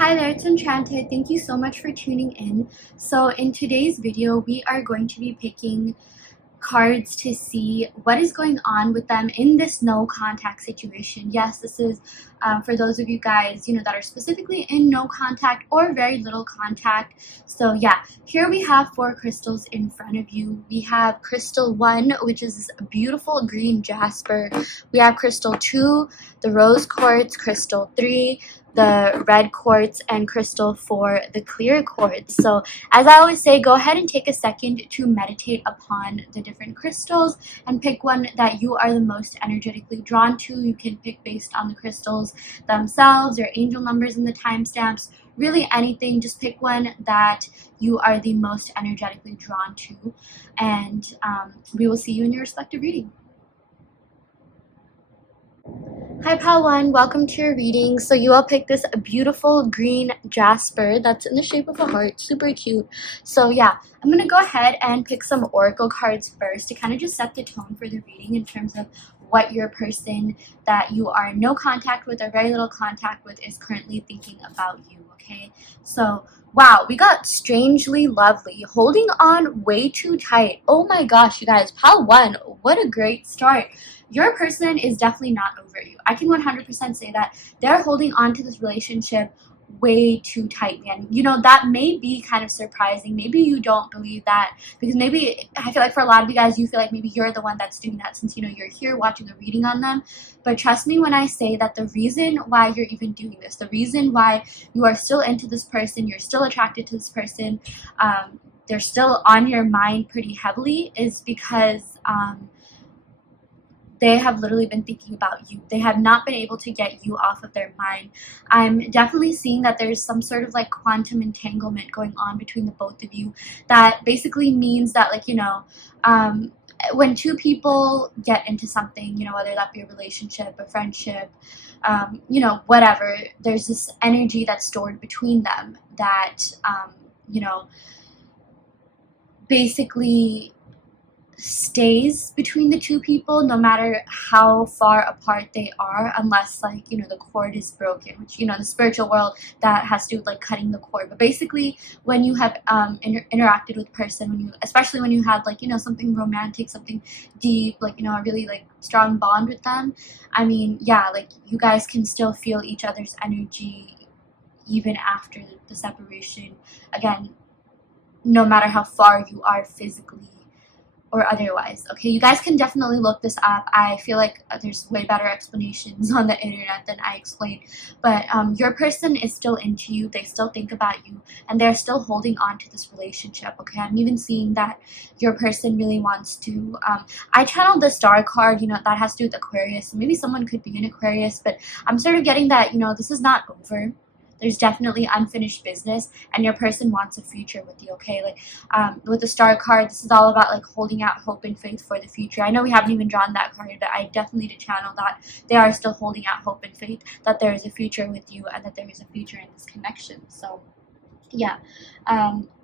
Hi there, it's Enchanted. Thank you so much for tuning in. So in today's video, we are going to be picking cards to see what is going on with them in this no contact situation. Yes, this is for those of you guys, that are specifically in no contact or very little contact. So yeah, here we have 4 crystals in front of you. We have crystal 1, which is this beautiful green jasper. We have crystal 2, the rose quartz, crystal 3, the red quartz, and crystal 4, the clear quartz. So as I always say, go ahead and take a second to meditate upon the different crystals and pick one that you are the most energetically drawn to. You can pick based on the crystals themselves, your angel numbers and the timestamps, really anything. Just pick one that you are the most energetically drawn to, and we will see you in your respective reading. Hi Pal 1, welcome to your reading. So you all picked this beautiful green jasper that's in the shape of a heart, super cute. So yeah, I'm going to go ahead and pick some oracle cards first to kind of just set the tone for the reading in terms of what your person that you are in no contact with or very little contact with is currently thinking about you, okay? So wow, we got strangely lovely, holding on way too tight. Oh my gosh, you guys, Pal 1, what a great start. Your person is definitely not over you. I can 100% say that they're holding on to this relationship way too tightly. And that may be kind of surprising. Maybe you don't believe that, because maybe I feel like for a lot of you guys, you feel like maybe you're the one that's doing that since you're here watching a reading on them. But trust me when I say that the reason why you're even doing this, the reason why you are still into this person, you're still attracted to this person, they're still on your mind pretty heavily, is because they have literally been thinking about you. They have not been able to get you off of their mind. I'm definitely seeing that there's some sort of like quantum entanglement going on between the both of you. That basically means that when two people get into something, whether that be a relationship, a friendship, whatever, there's this energy that's stored between them that, basically stays between the two people no matter how far apart they are, unless the cord is broken, which the spiritual world, that has to do with like cutting the cord. But basically when you have interacted with a person, especially when you had something romantic, something deep, a really strong bond with them, I mean, yeah, you guys can still feel each other's energy even after the separation, again, no matter how far you are physically or otherwise. Okay, you guys can definitely look this up. I feel like there's way better explanations on the internet than I explained. But your person is still into you. They still think about you, and they're still holding on to this relationship. Okay, I'm even seeing that your person really wants to. I channeled the star card. That has to do with Aquarius. So maybe someone could be in Aquarius, but I'm sort of getting that this is not over. There's definitely unfinished business, and your person wants a future with you, okay? With the star card, this is all about holding out hope and faith for the future. I know we haven't even drawn that card, but I definitely need to channel that they are still holding out hope and faith that there is a future with you and that there is a future in this connection. So yeah,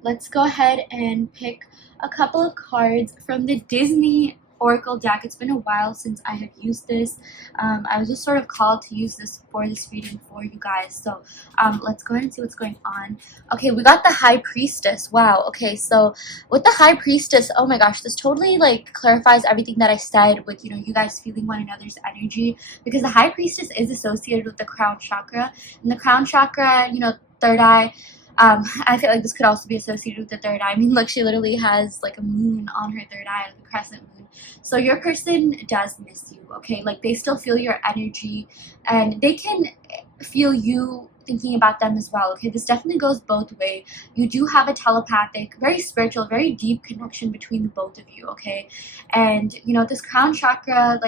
let's go ahead and pick a couple of cards from the Disney Oracle deck. It's been a while since I have used this. I was just sort of called to use this for this reading for you guys. So let's go ahead and see what's going on. Okay, we got the High Priestess. Wow. Okay, so with the High Priestess, oh my gosh, this totally clarifies everything that I said with you guys feeling one another's energy, because the High Priestess is associated with the crown chakra, and the crown chakra, third eye. I feel like this could also be associated with the third eye. I mean, look, she literally has a moon on her third eye, a crescent moon. So your person does miss you, okay? They still feel your energy, and they can feel you thinking about them as well, okay? This definitely goes both ways. You do have a telepathic, very spiritual, very deep connection between the both of you, okay? And, this crown chakra,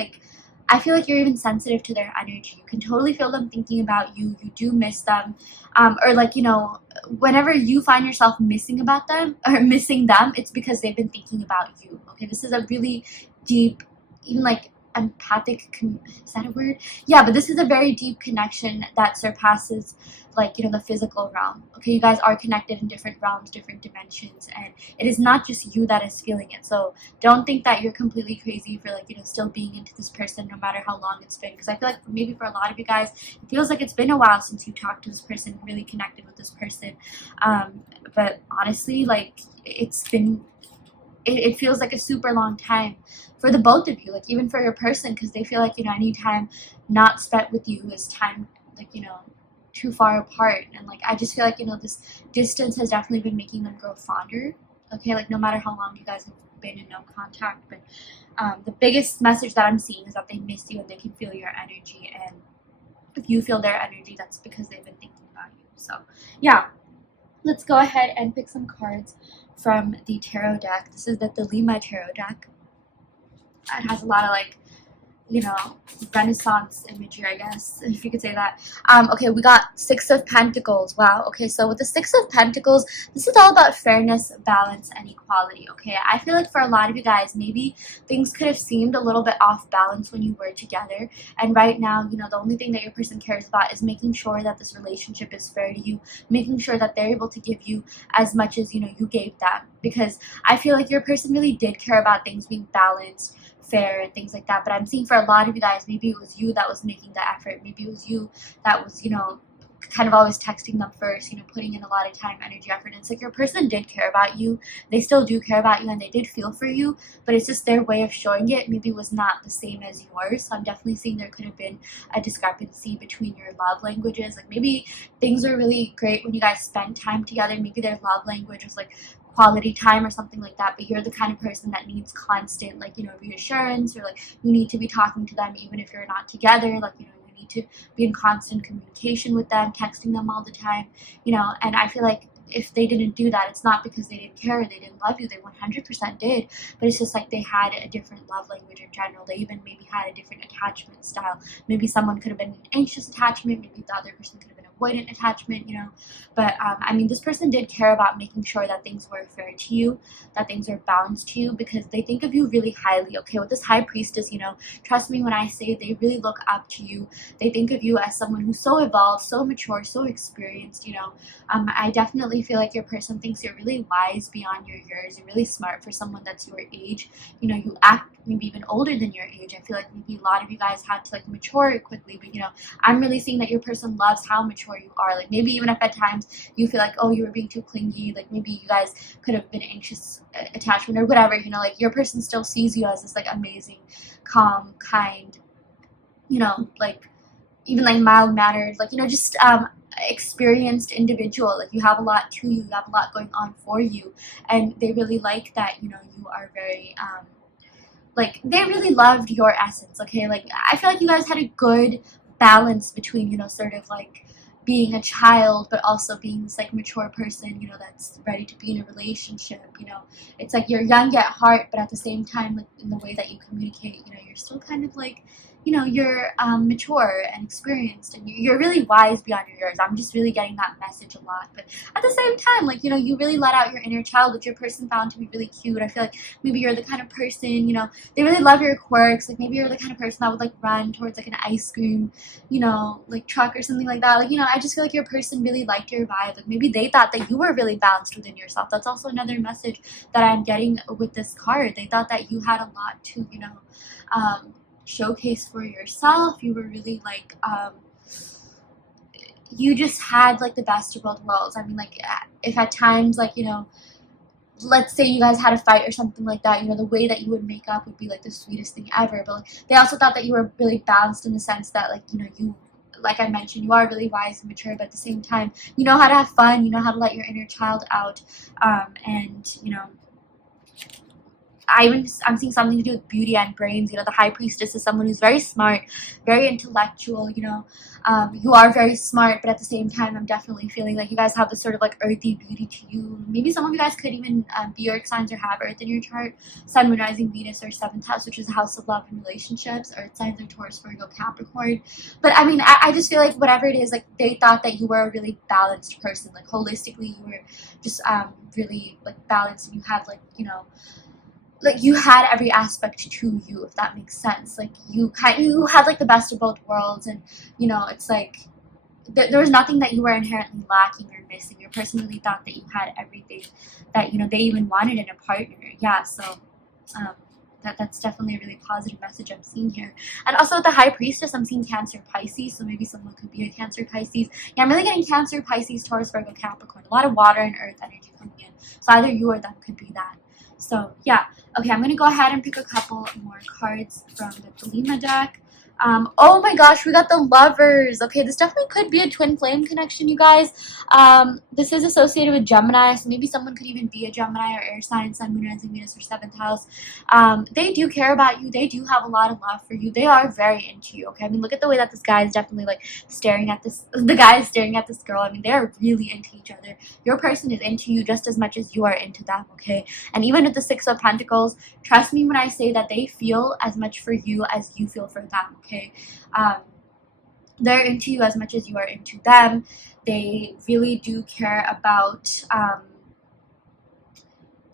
I feel like you're even sensitive to their energy. You can totally feel them thinking about you. You do miss them. Or whenever you find yourself missing about them or missing them, it's because they've been thinking about you. Okay, this is a really deep, even empathic, is that a word? Yeah, but this is a very deep connection that surpasses, like, the physical realm. Okay, you guys are connected in different realms, different dimensions, and it is not just you that is feeling it. So don't think that you're completely crazy for, like, still being into this person no matter how long it's been, because I feel like maybe for a lot of you guys it feels like it's been a while since you talked to this person, really connected with this person, but honestly, like, it feels like a super long time for the both of you, like, even for your person, because they feel like, any time not spent with you is time, like, too far apart. And, like, I just feel like, this distance has definitely been making them grow fonder. Okay, like, no matter how long you guys have been in no contact, but the biggest message that I'm seeing is that they miss you and they can feel your energy, and if you feel their energy, that's because they've been thinking about you. So yeah, let's go ahead and pick some cards from the tarot deck. This is the Lima tarot deck. It has a lot of, like, Renaissance imagery, I guess, if you could say that. Okay, we got Six of Pentacles. Wow. Okay, so with the Six of Pentacles, this is all about fairness, balance, and equality. Okay, I feel like for a lot of you guys, maybe things could have seemed a little bit off balance when you were together, and right now, the only thing that your person cares about is making sure that this relationship is fair to you, making sure that they're able to give you as much as, you gave them, because I feel like your person really did care about things being balanced, fair, and things like that. But I'm seeing for a lot of you guys, maybe it was you that was making the effort, maybe it was you that was, kind of always texting them first, putting in a lot of time, energy, effort. And it's like your person did care about you, they still do care about you, and they did feel for you, but it's just their way of showing it maybe was not the same as yours. So I'm definitely seeing there could have been a discrepancy between your love languages. Like, maybe things were really great when you guys spent time together, maybe their love language was like quality time or something like that, but you're the kind of person that needs constant, like, reassurance, or like you need to be talking to them even if you're not together, like, you need to be in constant communication with them, texting them all the time, and I feel like if they didn't do that, it's not because they didn't care or they didn't love you. They 100% did, but it's just like they had a different love language in general. They even maybe had a different attachment style. Maybe someone could have been an anxious attachment, maybe the other person could have been avoidant attachment, but I mean, this person did care about making sure that things were fair to you, that things are balanced to you, because they think of you really highly. Okay, with this High Priestess, trust me when I say they really look up to you. They think of you as someone who's so evolved, so mature, so experienced. I definitely feel like your person thinks you're really wise beyond your years. You're really smart for someone that's your age. You act maybe even older than your age. I feel like maybe a lot of you guys had to, like, mature quickly, but I'm really seeing that your person loves how mature you are. Like, maybe even if at times you feel like, oh, you were being too clingy, like maybe you guys could have been anxious attachment or whatever, like your person still sees you as this, like, amazing, calm, kind, like, even like mild mannered, like, just experienced individual. Like, you have a lot to you, you have a lot going on for you, and they really like that. You are very like, they really loved your essence. Okay, like, I feel like you guys had a good balance between, sort of like being a child, but also being this, like, mature person, that's ready to be in a relationship. It's like you're young at heart, but at the same time, like, in the way that you communicate, you're still kind of like, you're mature and experienced, and you're really wise beyond your years. I'm just really getting that message a lot. But at the same time, like, you really let out your inner child, which your person found to be really cute. I feel like maybe you're the kind of person, they really love your quirks. Like, maybe you're the kind of person that would, like, run towards, like, an ice cream, like, truck or something like that. Like, I just feel like your person really liked your vibe. Like, maybe they thought that you were really balanced within yourself. That's also another message that I'm getting with this card. They thought that you had a lot to, showcase for yourself. You were really, like, you just had, like, the best of both worlds. I mean, like, if at times, like, let's say you guys had a fight or something like that, the way that you would make up would be, like, the sweetest thing ever. But, like, they also thought that you were really balanced in the sense that, like, you, like I mentioned, you are really wise and mature, but at the same time, you know how to have fun, you know how to let your inner child out, and, I'm seeing something to do with beauty and brains. The High Priestess is someone who's very smart, very intellectual. You are very smart, but at the same time, I'm definitely feeling like you guys have this sort of, like, earthy beauty to you. Maybe some of you guys could even be earth signs or have earth in your chart. Sun, Moon, Rising, Venus, or 7th house, which is the house of love and relationships. Earth signs are Taurus, Virgo, Capricorn. But I mean, I just feel like whatever it is, like, they thought that you were a really balanced person. Like, holistically, you were just really, like, balanced, and you have, like, like you had every aspect to you, if that makes sense. Like you had like the best of both worlds, and it's like there was nothing that you were inherently lacking or missing. Your person really thought that you had everything that they even wanted in a partner. Yeah, so um, that's definitely a really positive message I'm seeing here. And also with the High Priestess, I'm seeing Cancer, Pisces, so maybe someone could be a Cancer, Pisces. Yeah, I'm really getting Cancer, Pisces, Taurus, Virgo, Capricorn. A lot of water and earth energy coming in. So either you or them could be that. So yeah, okay, I'm gonna go ahead and pick a couple more cards from the Belima deck. Oh my gosh, we got the Lovers. Okay, this definitely could be a twin flame connection, you guys. This is associated with Gemini, so maybe someone could even be a Gemini or air sign, Sun, Moon, Rising, Venus, or 7th house. They do care about you. They do have a lot of love for you. They are very into you, okay? I mean, look at the way that this guy is definitely, like, the guy is staring at this girl. I mean, they are really into each other. Your person is into you just as much as you are into them, okay? And even with the Six of Pentacles, trust me when I say that they feel as much for you as you feel for them, okay? They're into you as much as you are into them. They really do care about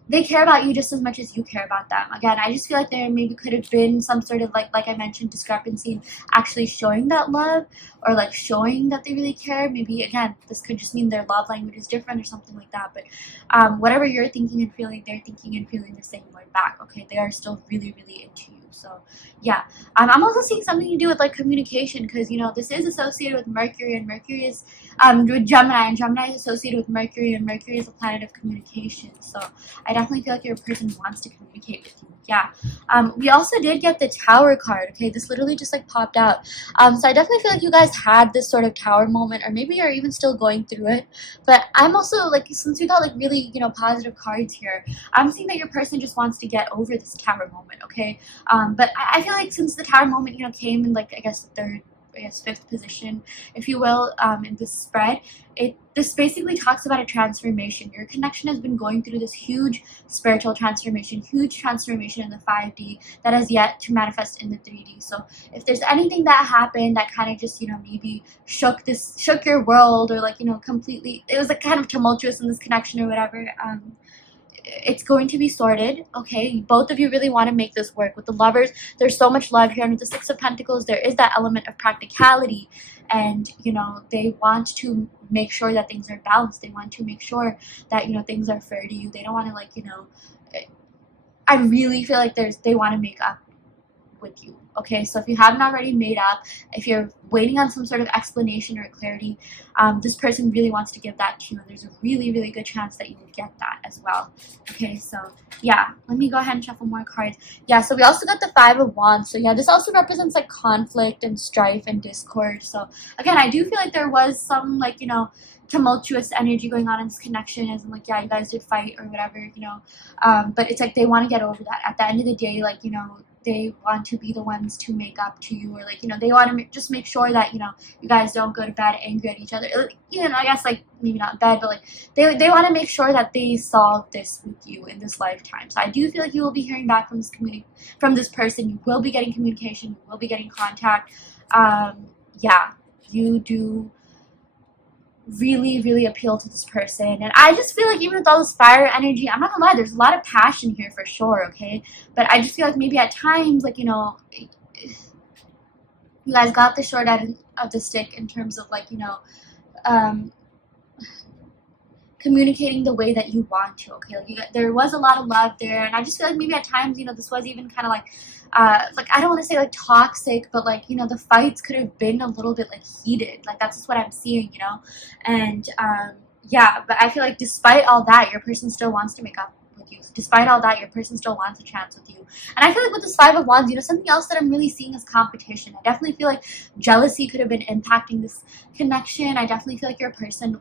they care about you just as much as you care about them. Again, I just feel like there maybe could have been some sort of like I mentioned, discrepancy in actually showing that love, or like showing that they really care. Maybe again, this could just mean their love language is different or something like that. But whatever you're thinking and feeling, they're thinking and feeling the same way back. Okay, they are still really, really into you. So yeah, I'm also seeing something to do with like communication, because this is associated with Mercury, and Mercury is with Gemini, and Gemini is associated with Mercury, and Mercury is a planet of communication. So I definitely feel like your person wants to communicate with you. Yeah. We also did get the Tower card. Okay, this literally just like popped out. So I definitely feel like you guys had this sort of Tower moment, or maybe you're even still going through it. But I'm also like, since we got like really positive cards here, I'm seeing that your person just wants to get over this Tower moment. Okay. But I feel like since the Tower moment came in like I guess fifth position, if you will, in this spread, this basically talks about a transformation. Your connection has been going through this huge spiritual transformation, huge transformation in the 5D that has yet to manifest in the 3D. So if there's anything that happened that kind of just maybe shook your world, or like completely, it was like kind of tumultuous in this connection or whatever, it's going to be sorted. Okay, both of you really want to make this work. With the Lovers, there's so much love here, and with the Six of Pentacles, there is that element of practicality, and they want to make sure that things are balanced. They want to make sure that things are fair to you. They don't want to I really feel like they want to make up with you. Okay, so if you haven't already made up, if you're waiting on some sort of explanation or clarity, this person really wants to give that to you, and there's a really, really good chance that you will get that as well. Okay, so yeah, let me go ahead and shuffle more cards. Yeah, so we also got the Five of Wands. So yeah, this also represents like conflict and strife and discord. So again, I do feel like there was some like tumultuous energy going on in this connection, as in like, yeah, you guys did fight or whatever, but it's like they want to get over that. At the end of the day, like they want to be the ones to make up to you, or like they want to just make sure that you guys don't go to bed angry at each other. I guess like maybe not bed, but like they want to make sure that they solve this with you in this lifetime. So I do feel like you will be hearing back from this person. You will be getting communication. You will be getting contact. Yeah, you do really, really appeal to this person. And I just feel like even with all this fire energy, I'm not gonna lie, there's a lot of passion here for sure, okay? But I just feel like maybe at times, like, you guys got the short end of the stick in terms of like, communicating the way that you want to, okay? Like there was a lot of love there, and I just feel like maybe at times, this was even kind of like I don't want to say like toxic, but like the fights could have been a little bit like heated. Like that's just what I'm seeing, and yeah. But I feel like despite all that, your person still wants to make up with you. Despite all that, your person still wants a chance with you. And I feel like with this Five of Wands, something else that I'm really seeing is competition. I definitely feel like jealousy could have been impacting this connection. I definitely feel like your person,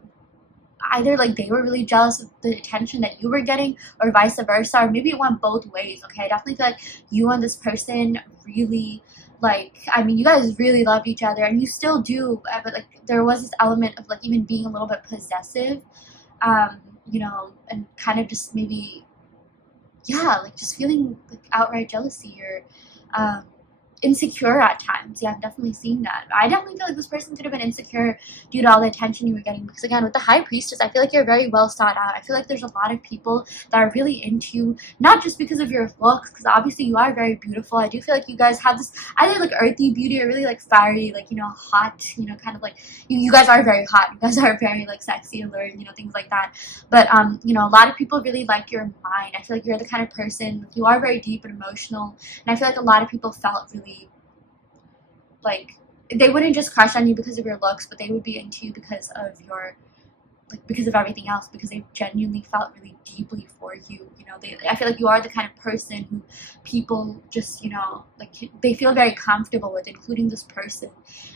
either like they were really jealous of the attention that you were getting, or vice versa, or maybe it went both ways. Okay, I definitely feel like you and this person really, like, I mean, you guys really love each other, and you still do, but like there was this element of like even being a little bit possessive, and kind of just maybe, yeah, like just feeling like outright jealousy, or insecure at times. Yeah, I'm definitely seeing that. I definitely feel like this person could have been insecure due to all the attention you were getting, because again, with the High Priestess, I feel like you're very well sought out. I feel like there's a lot of people that are really into you, not just because of your looks, because obviously you are very beautiful. I do feel like you guys have this either like earthy beauty or really like fiery, like, you know, hot, you know, kind of like you guys are very hot. You guys are very like sexy, alluring, you know, things like that. But you know, a lot of people really like your mind. I feel like you're the kind of person, you are very deep and emotional, and I feel like a lot of people felt really like they wouldn't just crush on you because of your looks, but they would be into you because of your, like, because of everything else, because they genuinely felt really deeply for you. You know, I feel like you are the kind of person who people just, you know, like they feel very comfortable with, including this person.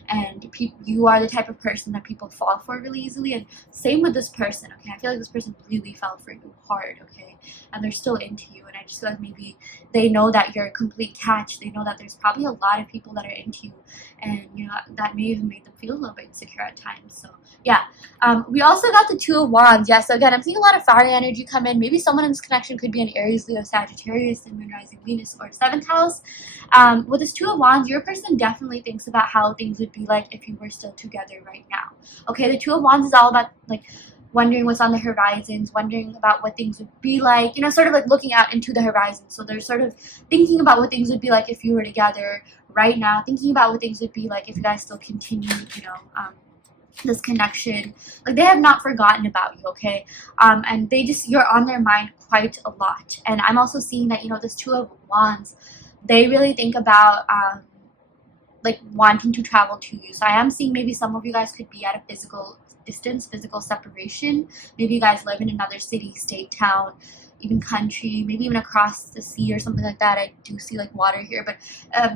And you are the type of person that people fall for really easily. And same with this person, okay? I feel like this person really fell for you hard, okay? And they're still into you. And I just feel like maybe they know that you're a complete catch. They know that there's probably a lot of people that are into you. And, you know, that may have made them feel a little bit insecure at times. So, yeah. We also got the Two of Wands. Yeah, so again, I'm seeing a lot of fiery energy come in. Maybe someone in this connection could be an Aries, Leo, Sagittarius, and Moon, Rising, Venus, or 7th house. With this Two of Wands, your person definitely thinks about how things would be like if you were still together right now. Okay, the Two of Wands is all about, like, wondering what's on the horizons, wondering about what things would be like, you know, sort of like looking out into the horizon. So they're sort of thinking about what things would be like if you were together right now, thinking about what things would be like if you guys still continued, you know, this connection. Like, they have not forgotten about you, okay? And they just, you're on their mind quite a lot. And I'm also seeing that, you know, this Two of Wands, they really think about like wanting to travel to you. So I am seeing maybe some of you guys could be at a physical distance, physical separation. Maybe you guys live in another city, state, town, even country, maybe even across the sea or something like that. I do see like water here, but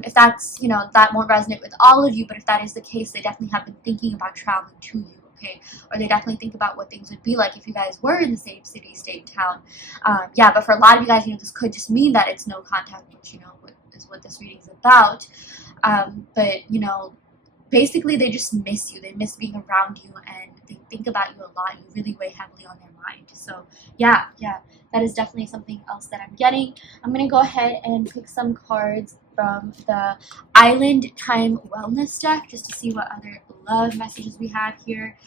if that's, you know, that won't resonate with all of you, but if that is the case, they definitely have been thinking about traveling to you, okay? Or they definitely think about what things would be like if you guys were in the same city, state, town. Yeah, but for a lot of you guys, you know, this could just mean that it's no contact, which, you know, is what this reading is about. But, you know, basically they just miss you. They miss being around you, and they think about you a lot. You really weigh heavily on their mind. So yeah, that is definitely something else that I'm getting. I'm gonna go ahead and pick some cards from the Island Time Wellness deck just to see what other love messages we have here.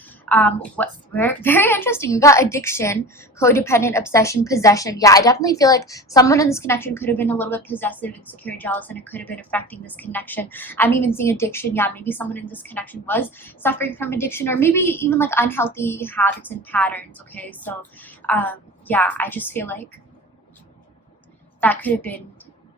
Very interesting. You got addiction, codependent, obsession, possession. Yeah, I definitely feel like someone in this connection could have been a little bit possessive, insecure, jealous, and it could have been affecting this connection. I'm even seeing addiction. Yeah, maybe someone in this connection was suffering from addiction, or maybe even like unhealthy habits and patterns. Okay, so yeah, I just feel like that could have been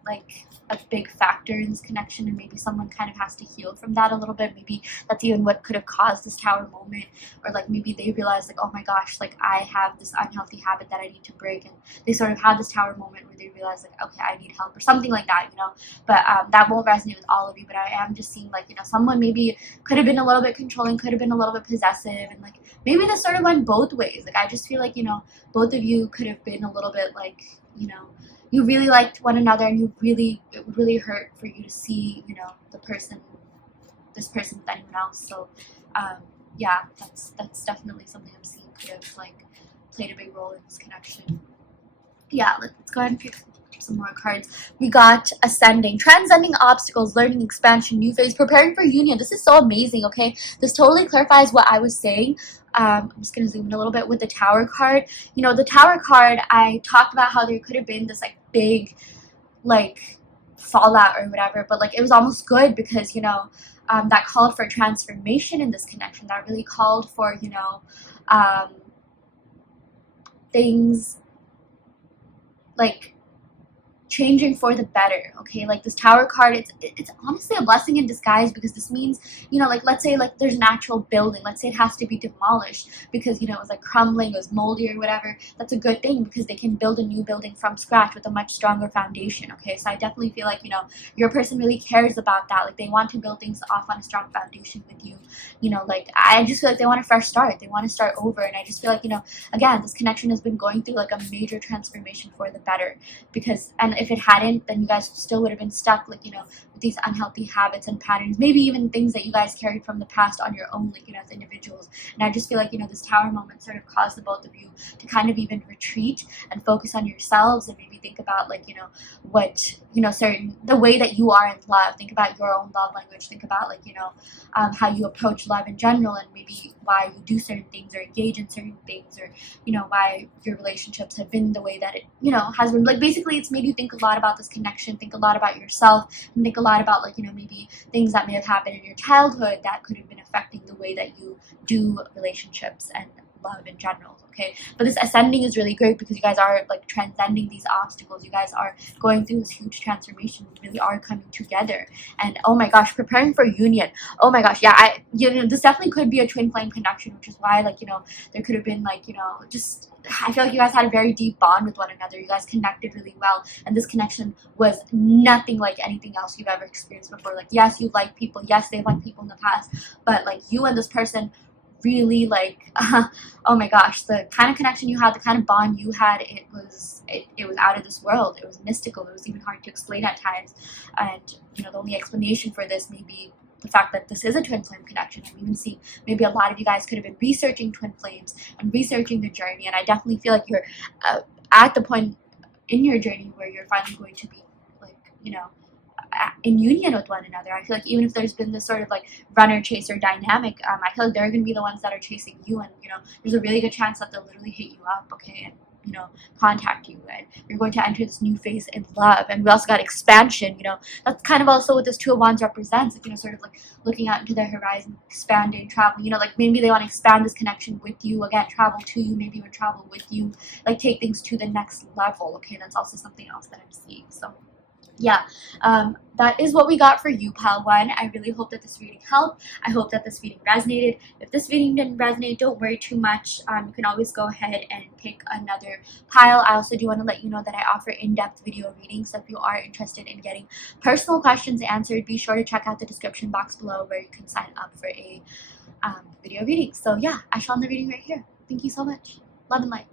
like a big factor in this connection, and maybe someone kind of has to heal from that a little bit. Maybe that's even what could have caused this Tower moment, or like maybe they realize like, oh my gosh, like I have this unhealthy habit that I need to break, and they sort of had this Tower moment where they realize like, okay, I need help or something like that, you know. But that won't resonate with all of you, but I am just seeing like, you know, someone maybe could have been a little bit controlling, could have been a little bit possessive, and like maybe this sort of went both ways. Like, I just feel like, you know, both of you could have been a little bit like, you know, you really liked one another, and it would really hurt for you to see, you know, this person with anyone else. So yeah, that's definitely something I'm seeing could have like played a big role in this connection. Yeah, let's go ahead and pick some more cards. We got Ascending, transcending obstacles, learning, expansion, new phase, preparing for union. This is so amazing, okay? This totally clarifies what I was saying. I'm just going to zoom in a little bit with the Tower card. You know, the Tower card, I talked about how there could have been this like big like fallout or whatever, but like it was almost good because, you know, that called for transformation in this connection. That really called for, you know, things like changing for the better, okay? Like this Tower card, it's honestly a blessing in disguise, because this means, you know, like let's say like there's an actual building, let's say it has to be demolished because, you know, it was like crumbling, it was moldy or whatever. That's a good thing, because they can build a new building from scratch with a much stronger foundation, okay? So I definitely feel like, you know, your person really cares about that. Like they want to build things off on a strong foundation with you, you know. Like I just feel like they want a fresh start, they want to start over. And I just feel like, you know, again, this connection has been going through like a major transformation for the better, because, and if it hadn't, then you guys still would have been stuck, like, you know, with these unhealthy habits and patterns, maybe even things that you guys carried from the past on your own, like, as individuals. And I just feel like, this Tower moment sort of caused the both of you to kind of even retreat and focus on yourselves, and maybe think about, like, what, the way that you are in love. Think about your own love language. Think about, like, how you approach love in general, and maybe why you do certain things or engage in certain things, or why your relationships have been the way that it has been. Like, basically, it's made you think a lot about this connection, think a lot about yourself, and think a lot about, like, maybe things that may have happened in your childhood that could have been affecting the way that you do relationships and love in general. Okay, but this ascending is really great because you guys are, like, transcending these obstacles. You guys are going through this huge transformation. You really are coming together, and oh my gosh, preparing for union. Oh my gosh, yeah, this definitely could be a twin flame connection, which is why, like, there could have been, like, just, I feel like you guys had a very deep bond with one another. You guys connected really well, and this connection was nothing like anything else you've ever experienced before. Like, yes, you like people, yes, they've liked people in the past, but, like, you and this person really, like, oh my gosh, the kind of connection you had, the kind of bond you had, it was out of this world. It was mystical. It was even hard to explain at times, and the only explanation for this may be the fact that this is a twin flame connection. I'm even seeing maybe a lot of you guys could have been researching twin flames and researching the journey, and I definitely feel like you're at the point in your journey where you're finally going to be, like, in union with one another. I feel like even if there's been this sort of, like, runner chaser dynamic, I feel like they're going to be the ones that are chasing you, and there's a really good chance that they'll literally hit you up, okay, and contact you, and you're going to enter this new phase in love. And we also got expansion. That's kind of also what this Two of Wands represents, like, sort of like looking out into the horizon, expanding, traveling, like, maybe they want to expand this connection with you, again, travel to you, maybe even travel with you, like, take things to the next level. Okay, that's also something else that I'm seeing. So yeah, that is what we got for you, pile one. I really hope that this reading helped. I hope that this reading resonated. If this reading didn't resonate, don't worry too much. You can always go ahead and pick another pile. I also do want to let you know that I offer in-depth video readings, so if you are interested in getting personal questions answered, be sure to check out the description box below where you can sign up for a video reading. So yeah, I shall end the reading right here. Thank you so much. Love and light.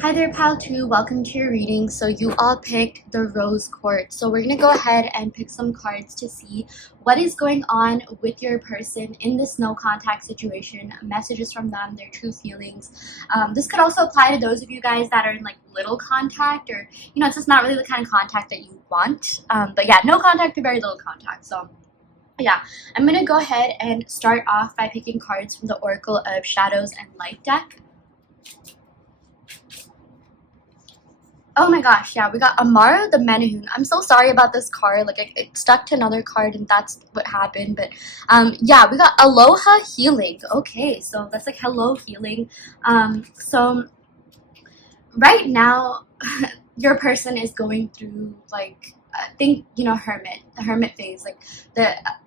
Hi there, pile 2. Welcome to your reading. So you all picked the Rose Quartz. So we're going to go ahead and pick some cards to see what is going on with your person in this no contact situation, messages from them, their true feelings. This could also apply to those of you guys that are in, like, little contact, or, it's just not really the kind of contact that you want. But yeah, no contact to very little contact. So yeah, I'm going to go ahead and start off by picking cards from the Oracle of Shadows and Light deck. Oh my gosh, yeah, we got Amara the Menahun. I'm so sorry about this card. Like, it stuck to another card, and that's what happened. But yeah, we got Aloha Healing. Okay, so that's like hello healing. So right now, your person is going through, like, think, the hermit phase. Like,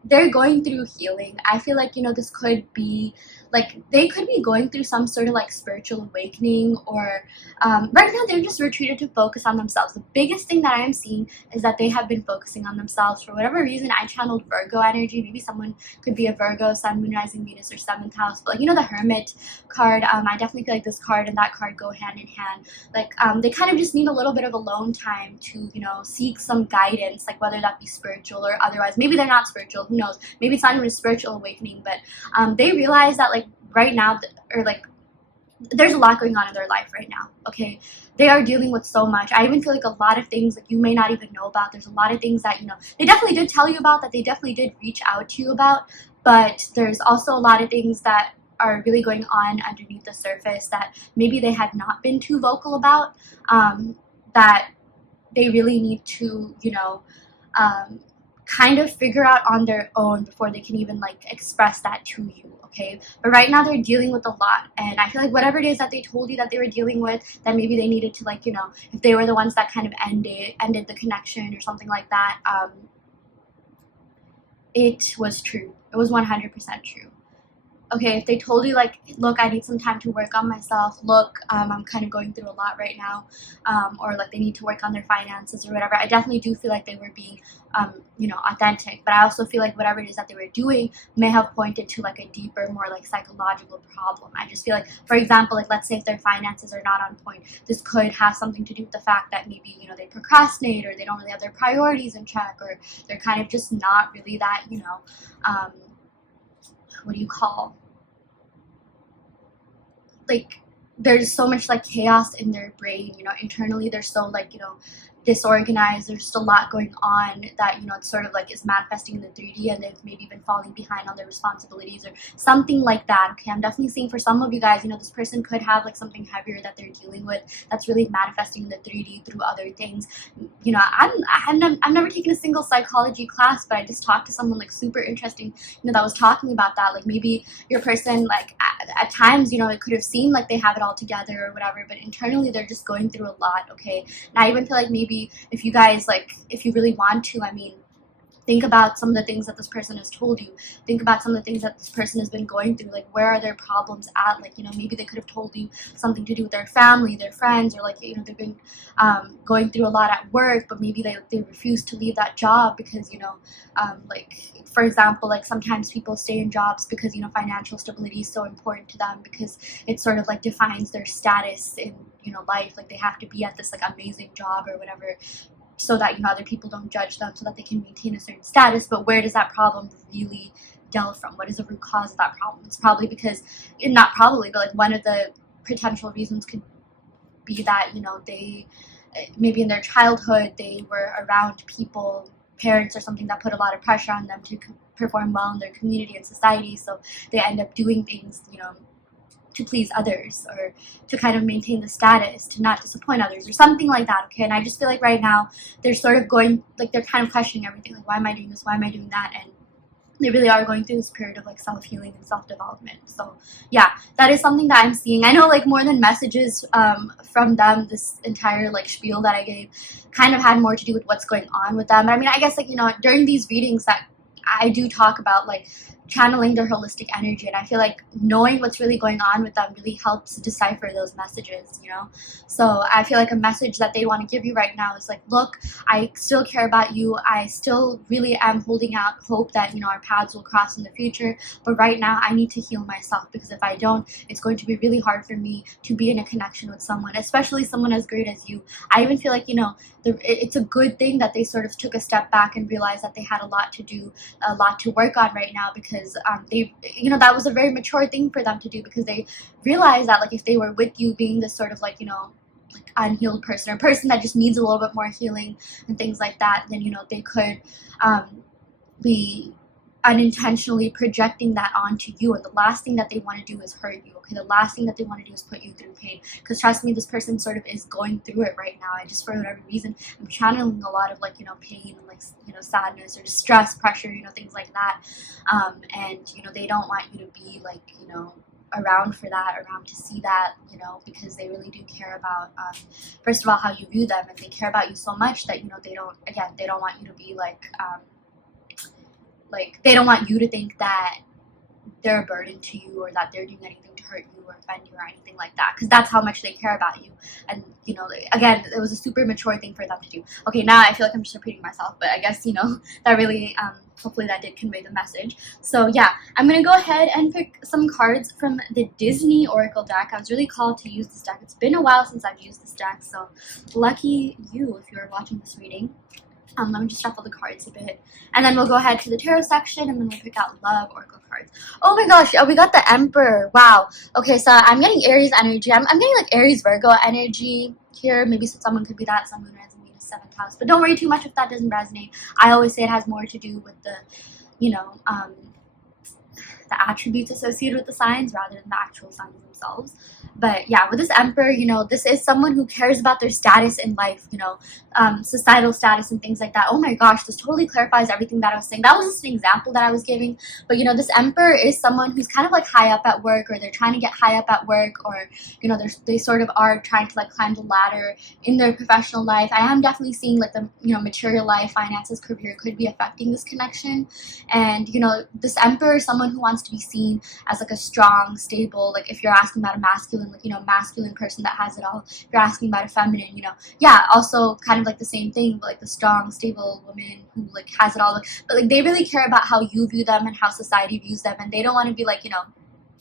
they're going through healing. I feel like, this could be, like, they could be going through some sort of, like, spiritual awakening, or right now they're just retreated to focus on themselves. The biggest thing that I am seeing is that they have been focusing on themselves. For whatever reason, I channeled Virgo energy. Maybe someone could be a Virgo, Sun, Moon, Rising, Venus, or 7th house. But, like, the Hermit card, I definitely feel like this card and that card go hand in hand. Like, they kind of just need a little bit of alone time to, seek some guidance, like, whether that be spiritual or otherwise. Maybe they're not spiritual, who knows? Maybe it's not even a spiritual awakening, but they realize that, like, right now, or, like, there's a lot going on in their life right now, okay? They are dealing with so much. I even feel like a lot of things that you may not even know about. There's a lot of things that, they definitely did tell you about, that they definitely did reach out to you about, but there's also a lot of things that are really going on underneath the surface that maybe they had not been too vocal about, that they really need to, kind of figure out on their own before they can even, like, express that to you, okay? But right now they're dealing with a lot, and I feel like whatever it is that they told you that they were dealing with, that maybe they needed to, like, if they were the ones that kind of ended the connection or something like that, it was true. It was 100% true. okay, if they told you like, look, I need some time to work on myself, look, I'm kind of going through a lot right now, or like they need to work on their finances or whatever, I definitely do feel like they were being authentic. But I also feel like whatever it is that they were doing may have pointed to like a deeper, more like psychological problem. I just feel like, for example, like let's say if their finances are not on point, this could have something to do with the fact that maybe they procrastinate, or they don't really have their priorities in check, or they're kind of just not really that what do you call, like there's so much like chaos in their brain, internally they're so like disorganized, there's just a lot going on that it's sort of like is manifesting in the 3D, and they've maybe been falling behind on their responsibilities or something like that. Okay, I'm definitely seeing for some of you guys, this person could have like something heavier that they're dealing with that's really manifesting in the 3D through other things. I've never taken a single psychology class, but I just talked to someone like super interesting, that was talking about that. Like maybe your person, like at times, it could have seemed like they have it all together or whatever, but internally they're just going through a lot. Okay, and I even feel like maybe if you guys, like, if you really want to, think about some of the things that this person has told you. Think about some of the things that this person has been going through. Like, where are their problems at? Like, maybe they could have told you something to do with their family, their friends, or like, they've been going through a lot at work, but maybe they refuse to leave that job because, like, for example, like sometimes people stay in jobs because, financial stability is so important to them, because it sort of like defines their status in, life. Like they have to be at this like amazing job or whatever, so that other people don't judge them, so that they can maintain a certain status. But where does that problem really delve from? What is the root cause of that problem? It's probably because, not probably, but like one of the potential reasons could be that they maybe in their childhood they were around people, parents or something, that put a lot of pressure on them to perform well in their community and society, so they end up doing things to please others, or to kind of maintain the status, to not disappoint others, or something like that. Okay, and I just feel like right now they're sort of going, like they're kind of questioning everything, like why am I doing this, why am I doing that, and they really are going through this period of like self-healing and self-development. So yeah, that is something that I'm seeing. I know like more than messages from them, this entire like spiel that I gave kind of had more to do with what's going on with them. But I guess like during these readings that I do talk about like channeling their holistic energy, and I feel like knowing what's really going on with them really helps decipher those messages. So I feel like a message that they want to give you right now is like, look, I still care about you, I still really am holding out hope that our paths will cross in the future, but right now I need to heal myself, because if I don't, it's going to be really hard for me to be in a connection with someone, especially someone as great as you. I even feel like it's a good thing that they sort of took a step back and realized that they had a lot to do, a lot to work on right now, because they, that was a very mature thing for them to do, because they realized that like if they were with you, being this sort of like like unhealed person, or a person that just needs a little bit more healing and things like that, then they could be unintentionally projecting that onto you, and the last thing that they want to do is hurt you. Okay, the last thing that they want to do is put you through pain, because trust me, this person sort of is going through it right now. I just, for whatever reason, I'm channeling a lot of like pain and like sadness or stress, pressure, things like that, and they don't want you to be like around for that, around to see that, because they really do care about first of all how you view them, and they care about you so much that they don't want you to be like they don't want you to think that they're a burden to you, or that they're doing anything to hurt you or offend you or anything like that, because that's how much they care about you. And again, it was a super mature thing for them to do. Okay, now I feel like I'm just repeating myself, but I guess that really hopefully that did convey the message. So yeah, I'm gonna go ahead and pick some cards from the Disney Oracle deck. I was really called to use this deck. It's been a while since I've used this deck, so lucky you if you're watching this reading. Let me just shuffle the cards a bit, and then we'll go ahead to the tarot section, and then we'll pick out love oracle cards. Oh my gosh, we got the Emperor. Wow. Okay, so I'm getting Aries energy. I'm getting like Aries Virgo energy here. Maybe someone could be that. Someone resonate in the 7th house, but don't worry too much if that doesn't resonate. I always say it has more to do with the the attributes associated with the signs rather than the actual signs themselves. But yeah, with this Emperor, you know, this is someone who cares about their status in life, you know, societal status and things like that. Oh my gosh, this totally clarifies everything that I was saying. That was just an example that I was giving. But you know, this Emperor is someone who's kind of like high up at work, or they're trying to get high up at work, or you know, they sort of are trying to like climb the ladder in their professional life. I am definitely seeing like the, you know, material life, finances, career could be affecting this connection. And you know, this Emperor is someone who wants to be seen as like a strong, stable, like if you're asking about a masculine, like, you know, masculine person that has it all. If you're asking about a feminine, you know, yeah, also kind of like the same thing, but like the strong, stable woman who like has it all. But like they really care about how you view them and how society views them, and they don't want to be like, you know,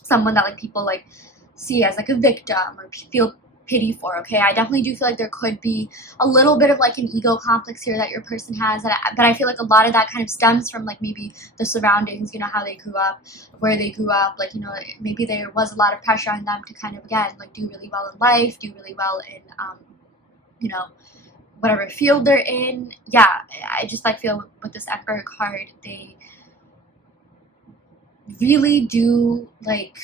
someone that like people like see as like a victim or feel pity for. Okay, I definitely do feel like there could be a little bit of like an ego complex here that your person has, but I feel like a lot of that kind of stems from like maybe the surroundings, you know, how they grew up, where they grew up, like, you know, maybe there was a lot of pressure on them to kind of, again, like do really well in life, do really well in you know, whatever field they're in. Yeah, I just like feel with this Emperor card, they really do like,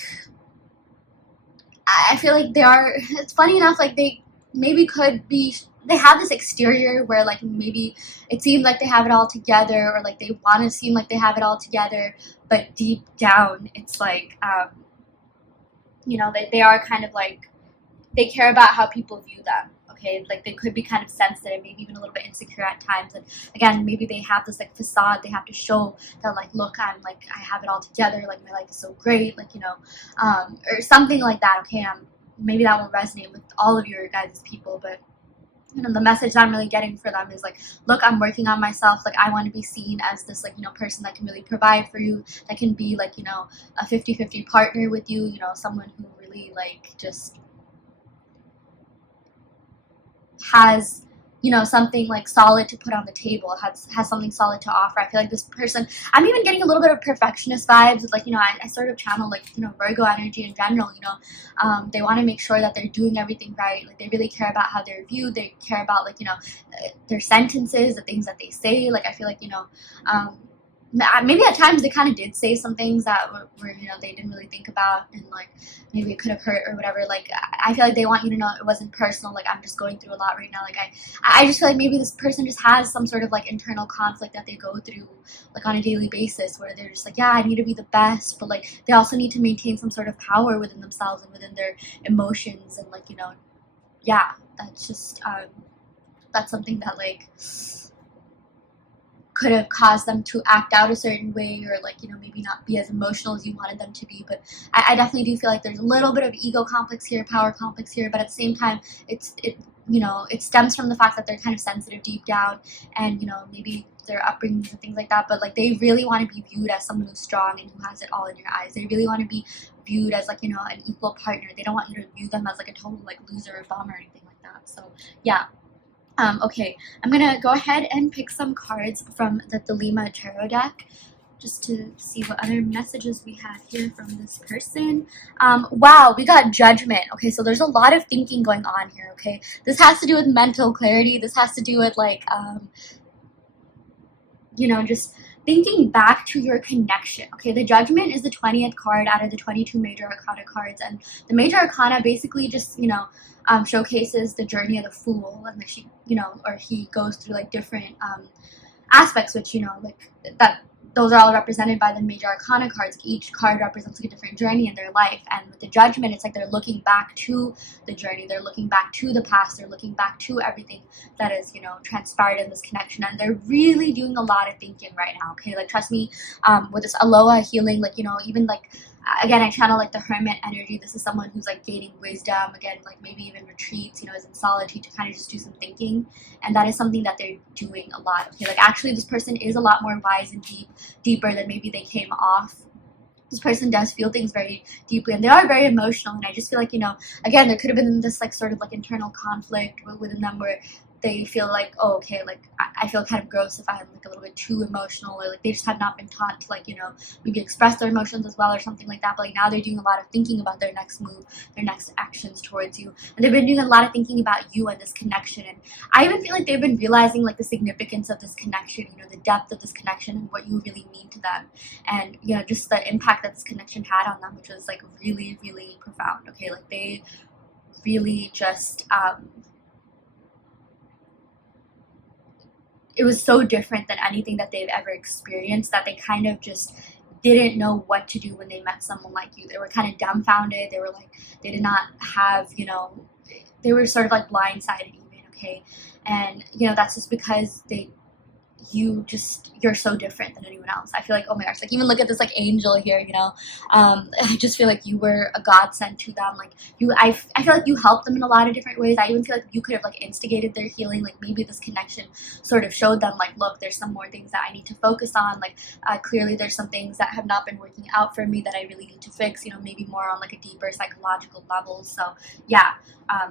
I feel like they are, it's funny enough, like they maybe could be, they have this exterior where like maybe it seems like they have it all together, or like they want to seem like they have it all together, but deep down it's like, you know, they are kind of like, they care about how people view them. Okay, like they could be kind of sensitive, maybe even a little bit insecure at times, and again, maybe they have this like facade they have to show that like, look, I'm like, I have it all together, like my life is so great, like, you know, or something like that. Okay, maybe that won't resonate with all of your guys' people, but you know, the message that I'm really getting for them is like, look, I'm working on myself, like I want to be seen as this like, you know, person that can really provide for you, that can be like, you know, a 50-50 partner with you, you know, someone who really like just has, you know, something like solid to put on the table, has something solid to offer. I feel like this person, I'm even getting a little bit of perfectionist vibes with like, you know, I sort of channel like, you know, Virgo energy in general, you know, they want to make sure that they're doing everything right, like they really care about how they're viewed, they care about like, you know, their sentences, the things that they say, like I feel like, you know, maybe at times they kind of did say some things that were, you know, they didn't really think about, and like maybe it could have hurt or whatever. Like I feel like they want you to know it wasn't personal, like I'm just going through a lot right now. Like I just feel like maybe this person just has some sort of like internal conflict that they go through like on a daily basis, where they're just like, yeah, I need to be the best, but like they also need to maintain some sort of power within themselves and within their emotions, and like, you know, yeah, that's just that's something that like could have caused them to act out a certain way, or like, you know, maybe not be as emotional as you wanted them to be. But I definitely do feel like there's a little bit of ego complex here, power complex here, but at the same time it you know, it stems from the fact that they're kind of sensitive deep down, and you know, maybe their upbringings and things like that, but like they really want to be viewed as someone who's strong and who has it all in your eyes. They really want to be viewed as like, you know, an equal partner. They don't want you to view them as like a total like loser or bum or anything like that. So yeah. Okay, I'm gonna go ahead and pick some cards from the Thelema Tarot deck, just to see what other messages we have here from this person. Wow, we got Judgment. Okay, so there's a lot of thinking going on here, okay? This has to do with mental clarity. This has to do with, like, you know, just thinking back to your connection. Okay, the Judgment is the 20th card out of the 22 major arcana cards, and the major arcana basically just, you know, showcases the journey of the fool, and like she, you know, or he goes through like different aspects, which, you know, like that, those are all represented by the major arcana cards. Each card represents like a different journey in their life, and with the Judgment, it's like they're looking back to the journey, they're looking back to the past, they're looking back to everything that is, you know, transpired in this connection, and they're really doing a lot of thinking right now. Okay, like trust me, with this aloha healing, like, you know, even like, again, I channel like the hermit energy. This is someone who's like gaining wisdom, again, like maybe even retreats, you know, is in solitude to kind of just do some thinking, and that is something that they're doing a lot. Okay, like actually this person is a lot more wise and deeper than maybe they came off. This person does feel things very deeply, and they are very emotional, and I just feel like, you know, again, there could have been this like sort of like internal conflict within them, where they feel like, oh, okay, like I feel kind of gross if I'm like a little bit too emotional, or like they just have not been taught to like, you know, maybe express their emotions as well or something like that. But like now they're doing a lot of thinking about their next move, their next actions towards you, and they've been doing a lot of thinking about you and this connection. And I even feel like they've been realizing like the significance of this connection, you know, the depth of this connection and what you really mean to them, and you know, just the impact that this connection had on them, which was like really, really profound. Okay, like they really just it was so different than anything that they've ever experienced, that they kind of just didn't know what to do when they met someone like you. They were kind of dumbfounded. They were like, they did not have, you know, they were sort of like blindsided even. Okay, and you know, that's just because you're so different than anyone else. I feel like, oh my gosh, like even look at this like angel here, you know. I just feel like you were a godsend to them. Like I feel like you helped them in a lot of different ways. I even feel like you could have like instigated their healing. Like maybe this connection sort of showed them like, look, there's some more things that I need to focus on. Like clearly there's some things that have not been working out for me that I really need to fix, you know, maybe more on like a deeper psychological level. So yeah,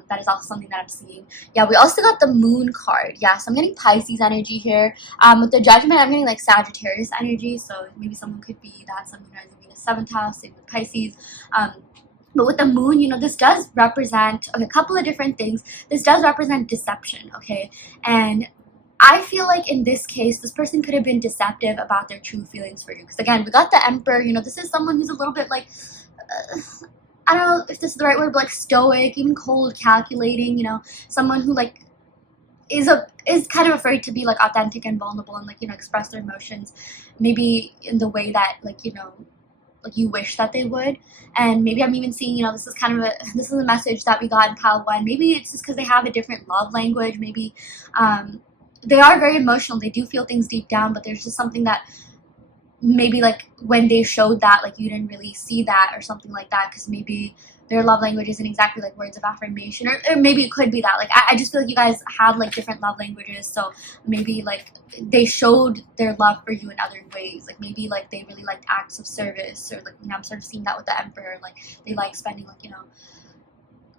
that is also something that I'm seeing. Yeah, we also got the moon card. Yeah, so I'm getting Pisces energy here. With the judgment, I'm getting like Sagittarius energy, so maybe someone could be that someone who has a Venus 7th house, same with Pisces. But with the moon, you know, this does represent a couple of different things. This does represent deception, okay? And I feel like in this case, this person could have been deceptive about their true feelings for you. Because again, we got the Emperor, you know, this is someone who's a little bit like, I don't know if this is the right word, but like stoic, even cold, calculating, you know, someone who like is kind of afraid to be like authentic and vulnerable and like, you know, express their emotions maybe in the way that like, you know, like you wish that they would. And maybe I'm even seeing, you know, this is a message that we got in pile 1. Maybe it's just because they have a different love language. Maybe they are very emotional, they do feel things deep down, but there's just something that maybe like when they showed that, like you didn't really see that or something like that, because maybe their love language isn't exactly like words of affirmation, or maybe it could be that like I just feel like you guys have like different love languages, so maybe like they showed their love for you in other ways. Like maybe like they really liked acts of service, or like, you know, I'm sort of seeing that with the Emperor, like they like spending like, you know,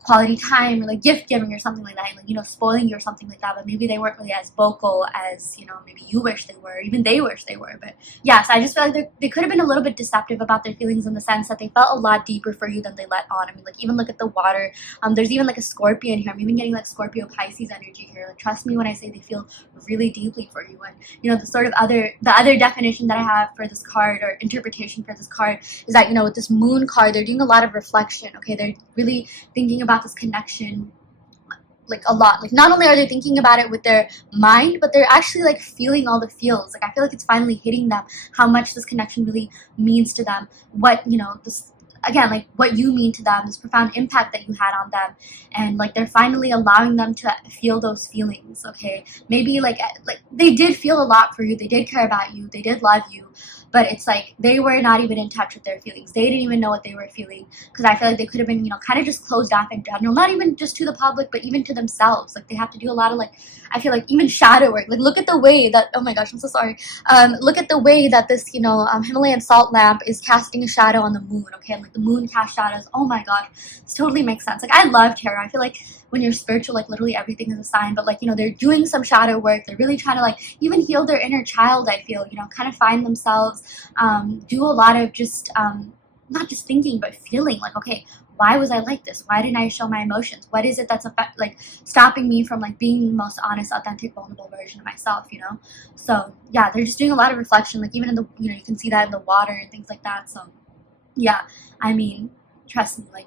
quality time, or like gift giving or something like that, like, you know, spoiling you or something like that. But maybe they weren't really as vocal as, you know, maybe you wish they were, even they wish they were. But yeah, so I just feel like they could have been a little bit deceptive about their feelings, in the sense that they felt a lot deeper for you than they let on. I mean, like even look at the water. There's even like a Scorpion here. I'm even getting like Scorpio Pisces energy here. Like trust me when I say they feel really deeply for you. And you know, the other definition that I have for this card, or interpretation for this card, is that, you know, with this moon card, they're doing a lot of reflection. Okay, they're really thinking about this connection like a lot. Like not only are they thinking about it with their mind, but they're actually like feeling all the feels. Like I feel like it's finally hitting them how much this connection really means to them, what, you know, this, again, like what you mean to them, this profound impact that you had on them, and like they're finally allowing them to feel those feelings. Okay, maybe like they did feel a lot for you, they did care about you, they did love you, but it's like they were not even in touch with their feelings. They didn't even know what they were feeling, because I feel like they could have been, you know, kind of just closed off in general, not even just to the public, but even to themselves. Like they have to do a lot of like, I feel like even shadow work. Like look at the way that, oh my gosh, I'm so sorry. Look at the way that this, you know, Himalayan salt lamp is casting a shadow on the moon. Okay, and like the moon casts shadows. Oh my gosh, this totally makes sense. Like I love tarot. I feel like when you're spiritual, like literally everything is a sign. But like, you know, they're doing some shadow work. They're really trying to like even heal their inner child. I feel, you know, kind of find themselves, do a lot of just not just thinking but feeling. Like, okay, why was I like this? Why didn't I show my emotions? What is it that's like stopping me from like being the most honest, authentic, vulnerable version of myself, you know? So yeah, they're just doing a lot of reflection. Like even in the, you know, you can see that in the water and things like that. So yeah, I mean, trust me, like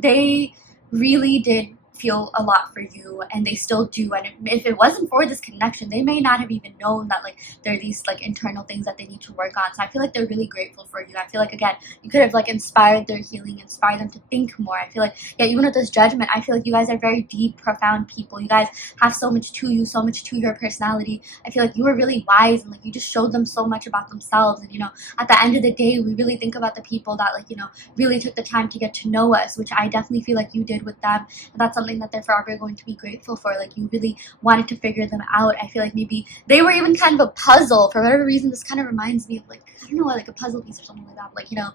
they really did feel a lot for you, and they still do. And if it wasn't for this connection, they may not have even known that like there are these like internal things that they need to work on. So I feel like they're really grateful for you. I feel like, again, you could have like inspired their healing, inspired them to think more. I feel like, yeah, even with this judgment, I feel like you guys are very deep, profound people. You guys have so much to you, so much to your personality. I feel like you were really wise, and like you just showed them so much about themselves. And you know, at the end of the day, we really think about the people that like, you know, really took the time to get to know us, which I definitely feel like you did with them. And that's something that they're forever going to be grateful for. Like you really wanted to figure them out. I feel like maybe they were even kind of a puzzle. For whatever reason, this kind of reminds me of like, I don't know, like a puzzle piece or something like that. Like, you know,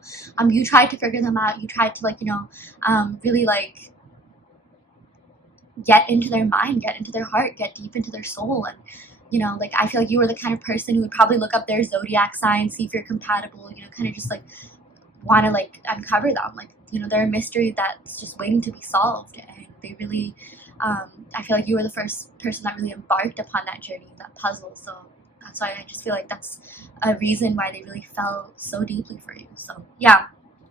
you tried to figure them out. You tried to like, you know, really like get into their mind, get into their heart, get deep into their soul. And you know, like I feel like you were the kind of person who would probably look up their zodiac sign, see if you're compatible, you know, kind of just like want to like uncover them. Like, you know, they're a mystery that's just waiting to be solved. And they really, I feel like you were the first person that really embarked upon that journey, that puzzle. So that's why I just feel like that's a reason why they really fell so deeply for you. So yeah.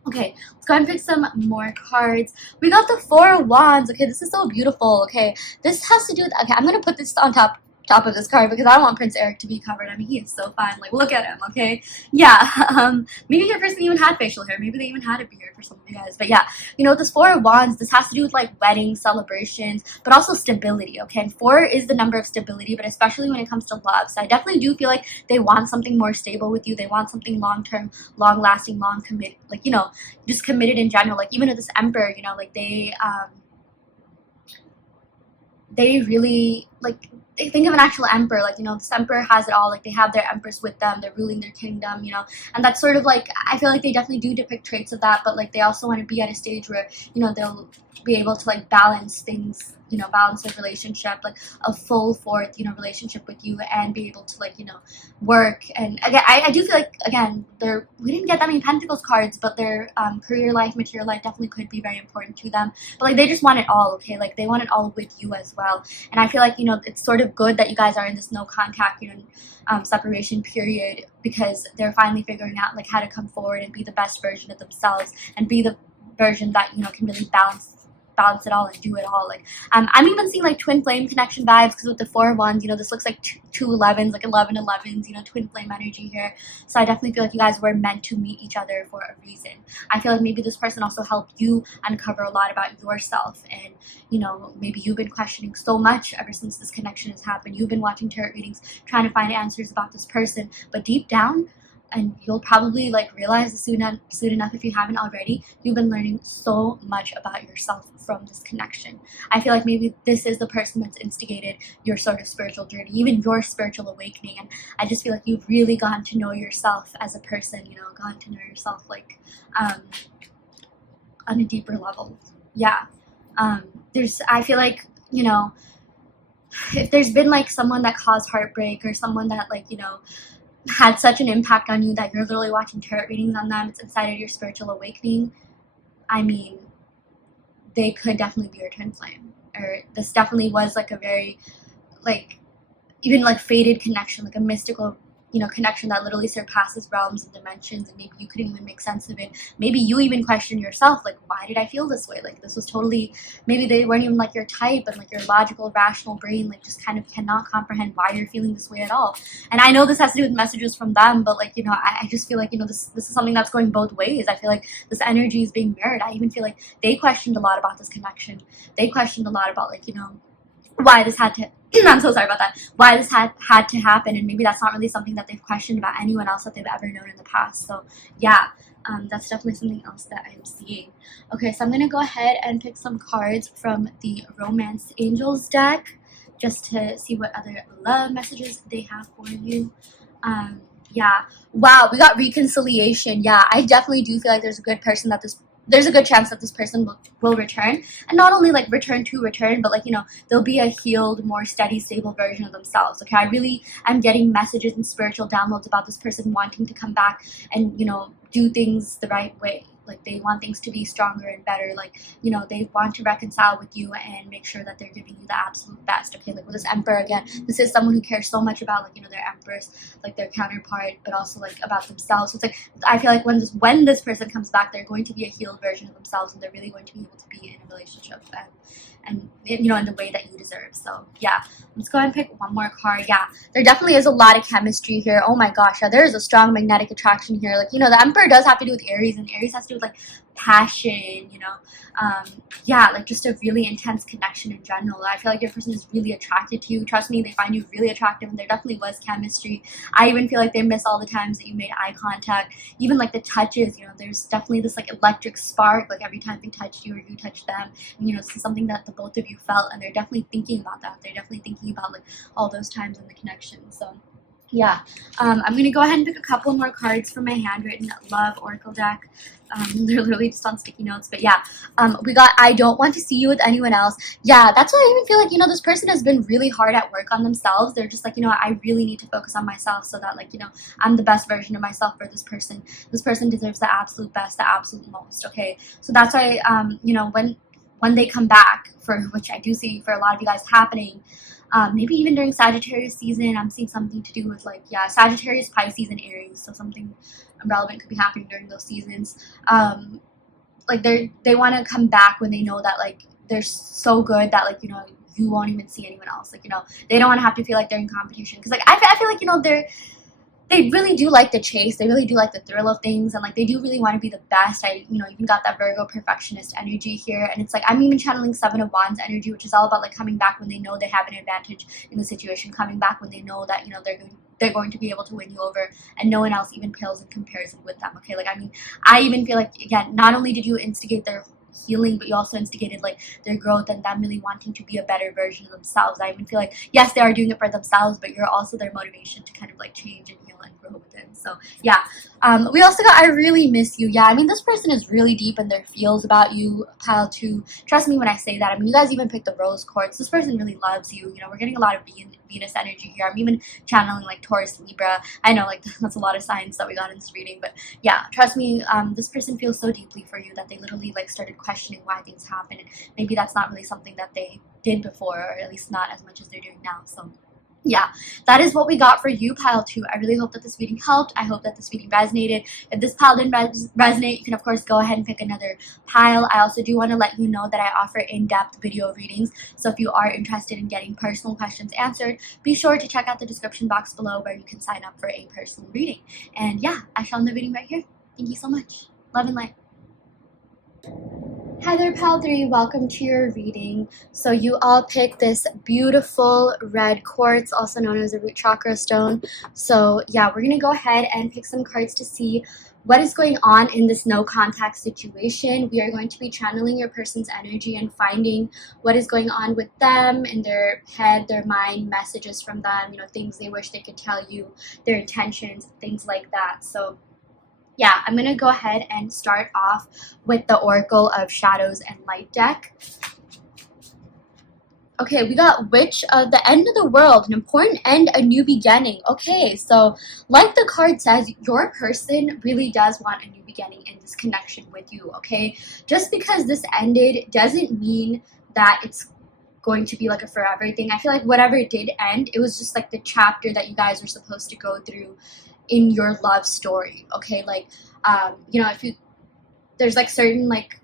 Okay, let's go ahead and pick some more cards. We got the Four of Wands. Okay, this is so beautiful. Okay, this has to do with, okay, I'm going to put this on top of this card because I don't want Prince Eric to be covered. I mean, he is so fine. Like, look at him, okay? Yeah, maybe your person even had facial hair. Maybe they even had a beard for some of you guys. But yeah, you know, this Four of Wands, this has to do with like weddings, celebrations, but also stability, okay? And 4 is the number of stability, but especially when it comes to love. So I definitely do feel like they want something more stable with you. They want something long-term, long-lasting, long-committed, like, you know, just committed in general. Like, even with this Emperor, you know, like they really, like, they think of an actual emperor, like, you know, this emperor has it all, like they have their empress with them, they're ruling their kingdom, you know, and that's sort of like, I feel like they definitely do depict traits of that, but like they also want to be at a stage where, you know, they'll be able to like balance things, you know, balance their relationship, like a full fourth, you know, relationship with you, and be able to like, you know, work. And again, I do feel like, again, we didn't get that many pentacles cards, but their career life, material life definitely could be very important to them, but like they just want it all, okay? Like they want it all with you as well. And I feel like, you know, it's sort of good that you guys are in this no contact, you know, separation period, because they're finally figuring out like how to come forward and be the best version of themselves, and be the version that, you know, can really balance it all and do it all. Like I'm even seeing like twin flame connection vibes, because with the Four of Wands, you know, this looks like two 11s, like 11-11s, you know, twin flame energy here. So I definitely feel like you guys were meant to meet each other for a reason. I feel like maybe this person also helped you uncover a lot about yourself, and you know, maybe you've been questioning so much ever since this connection has happened. You've been watching tarot readings, trying to find answers about this person, but deep down, and you'll probably like realize soon enough if you haven't already, you've been learning so much about yourself from this connection. I feel like maybe this is the person that's instigated your sort of spiritual journey, even your spiritual awakening. And I just feel like you've really gotten to know yourself as a person, you know, gotten to know yourself like on a deeper level. Yeah. I feel like, you know, if there's been like someone that caused heartbreak, or someone that like, you know, had such an impact on you that you're literally watching tarot readings on them, it's inside of your spiritual awakening, I mean, they could definitely be your twin flame. Or this definitely was like a very, like, even like faded connection, like a mystical, you know, connection that literally surpasses realms and dimensions, and maybe you couldn't even make sense of it. Maybe you even question yourself, like, why did I feel this way? Like, this was totally, maybe they weren't even like your type, and like your logical, rational brain like just kind of cannot comprehend why you're feeling this way at all. And I know this has to do with messages from them, but like, you know, I just feel like, you know, this is something that's going both ways. I feel like this energy is being mirrored. I even feel like they questioned a lot about this connection. They questioned a lot about, like, you know, why this had to I'm so sorry about that, why this had to happen. And maybe that's not really something that they've questioned about anyone else that they've ever known in the past. So yeah, that's definitely something else that I'm seeing. Okay, so I'm gonna go ahead and pick some cards from the Romance Angels deck, just to see what other love messages they have for you. Yeah, wow, we got reconciliation. Yeah, I definitely do feel like there's a good chance that this person will return, and not only like return, but like, you know, they'll be a healed, more steady, stable version of themselves. Okay, I really am getting messages and spiritual downloads about this person wanting to come back and, you know, do things the right way. Like, they want things to be stronger and better. Like, you know, they want to reconcile with you and make sure that they're giving you the absolute best. Okay, like with this Emperor, again, this is someone who cares so much about, like, you know, their Empress, like their counterpart, but also like about themselves. So it's like, I feel like when this person comes back, they're going to be a healed version of themselves, and they're really going to be able to be in a relationship and you know, in the way that you deserve. So yeah, let's go ahead and pick one more card. Yeah, there definitely is a lot of chemistry here. Oh my gosh, yeah, there is a strong magnetic attraction here. Like, you know, the Emperor does have to do with Aries, and Aries has to do with like passion, you know. Yeah, like just a really intense connection in general. I feel like your person is really attracted to you. Trust me, they find you really attractive, and there definitely was chemistry. I even feel like they miss all the times that you made eye contact, even like the touches, you know, there's definitely this like electric spark, like every time they touched you or you touched them. And, you know, this is something that the both of you felt, and they're definitely thinking about that. They're definitely thinking about like all those times in the connection. So Yeah, I'm gonna go ahead and pick a couple more cards from my handwritten love oracle deck. They're literally just on sticky notes, but yeah, we got I don't want to see you with anyone else. Yeah, that's why I even feel like, this person has been really hard at work on themselves. They're just like, I really need to focus on myself so that, like, I'm the best version of myself for this person. This person deserves the absolute best, the absolute most. Okay, so that's why, when they come back, for which I do see for a lot of you guys happening, maybe even during Sagittarius season, I'm seeing something to do with, like, yeah, Sagittarius, Pisces, and Aries. So something relevant could be happening during those seasons. Like, they want to come back when they know that, like, they're so good that, like, you won't even see anyone else. Like, they don't want to have to feel like they're in competition. Because, like, I feel like, they really do like the chase. They really do like the thrill of things, and, like, they do really want to be the best. I even got that Virgo perfectionist energy here, and it's like I'm even channeling Seven of Wands energy, which is all about, like, coming back when they know they have an advantage in the situation, coming back when they know that they're going to be able to win you over, and no one else even pales in comparison with them. Okay, like, I even feel like, again, not only did you instigate their healing, but you also instigated, like, their growth and them really wanting to be a better version of themselves. I even feel like, yes, they are doing it for themselves, but you're also their motivation to kind of, like, change and heal and grow within. So yeah, we also got I really miss you. Yeah, this person is really deep in their feels about you, pile 2. Trust me when I say that. You guys even picked the rose quartz. This person really loves you. We're getting a lot of Venus energy here. I'm even channeling, like, Taurus, Libra. I know, like, that's a lot of signs that we got in this reading, but yeah, trust me, this person feels so deeply for you that they literally, like, started questioning why things happen. And maybe that's not really something that they did before, or at least not as much as they're doing now. So yeah, that is what we got for you, pile 2. I really hope that this reading helped. I hope that this reading resonated. If this pile didn't resonate, you can, of course, go ahead and pick another pile. I also do want to let you know that I offer in-depth video readings. So if you are interested in getting personal questions answered, be sure to check out the description box below where you can sign up for a personal reading. And yeah, I shall end the reading right here. Thank you so much. Love and light. Hi there, pile 3. Welcome to your reading. So you all picked this beautiful red quartz, also known as a root chakra stone. So yeah, we're going to go ahead and pick some cards to see what is going on in this no contact situation. We are going to be channeling your person's energy and finding what is going on with them in their head, their mind, messages from them, things they wish they could tell you, their intentions, things like that. So yeah, I'm going to go ahead and start off with the Oracle of Shadows and Light deck. Okay, we got Witch of the End of the World, an important end, a new beginning. Okay, so like the card says, your person really does want a new beginning in this connection with you, okay? Just because this ended doesn't mean that it's going to be like a forever thing. I feel like whatever did end, it was just like the chapter that you guys were supposed to go through in your love story, okay? Like, if you, there's like certain, like,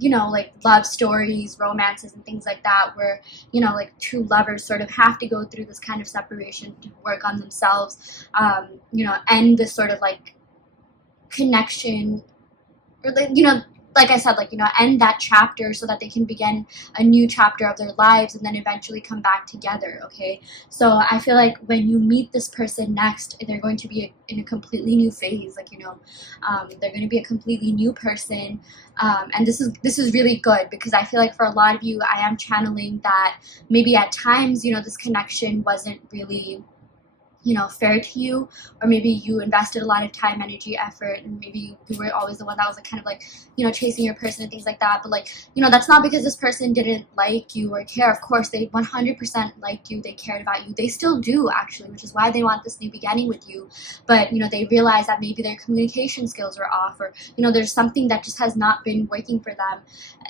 like love stories, romances, and things like that where, like two lovers sort of have to go through this kind of separation to work on themselves, end this sort of like connection, or like, like I said, like, end that chapter so that they can begin a new chapter of their lives and then eventually come back together, okay? So I feel like when you meet this person next, they're going to be in a completely new phase, like, they're going to be a completely new person, and this is really good because I feel like for a lot of you, I am channeling that maybe at times, this connection wasn't really fair to you, or maybe you invested a lot of time, energy, effort, and maybe you were always the one that was like kind of like, chasing your person and things like that. But like, that's not because this person didn't like you or care. Of course, they 100% liked you, they cared about you. They still do, actually, which is why they want this new beginning with you. But, they realize that maybe their communication skills were off, or, there's something that just has not been working for them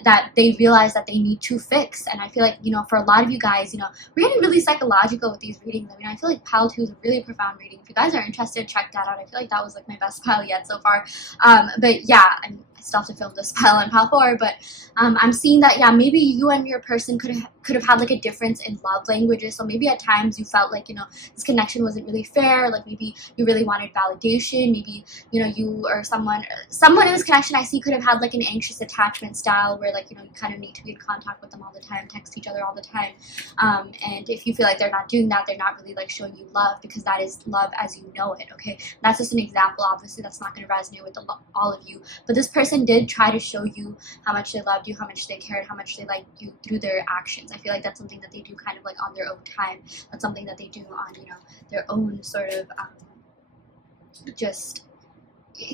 that they realize that they need to fix. And I feel like, for a lot of you guys, we're getting really psychological with these readings. I mean, I feel like pile 2 is a really profound reading. If you guys are interested, check that out. I feel like that was like my best pile yet so far. But yeah, I still have to film this pile on pile 4, but I'm seeing that, yeah, maybe you and your person could have had like a difference in love languages. So maybe at times you felt like, this connection wasn't really fair. Like maybe you really wanted validation. Maybe, you or someone in this connection I see could have had like an anxious attachment style where like, you kind of need to be in contact with them all the time, text each other all the time. And if you feel like they're not doing that, they're not really like showing you love, because that is love as you know it, okay? That's just an example. Obviously, that's not going to resonate with all of you. But this person person did try to show you how much they loved you, how much they cared, how much they liked you through their actions. I feel like that's something that they do kind of like on their own time. That's something that they do on, you know, their own sort of just,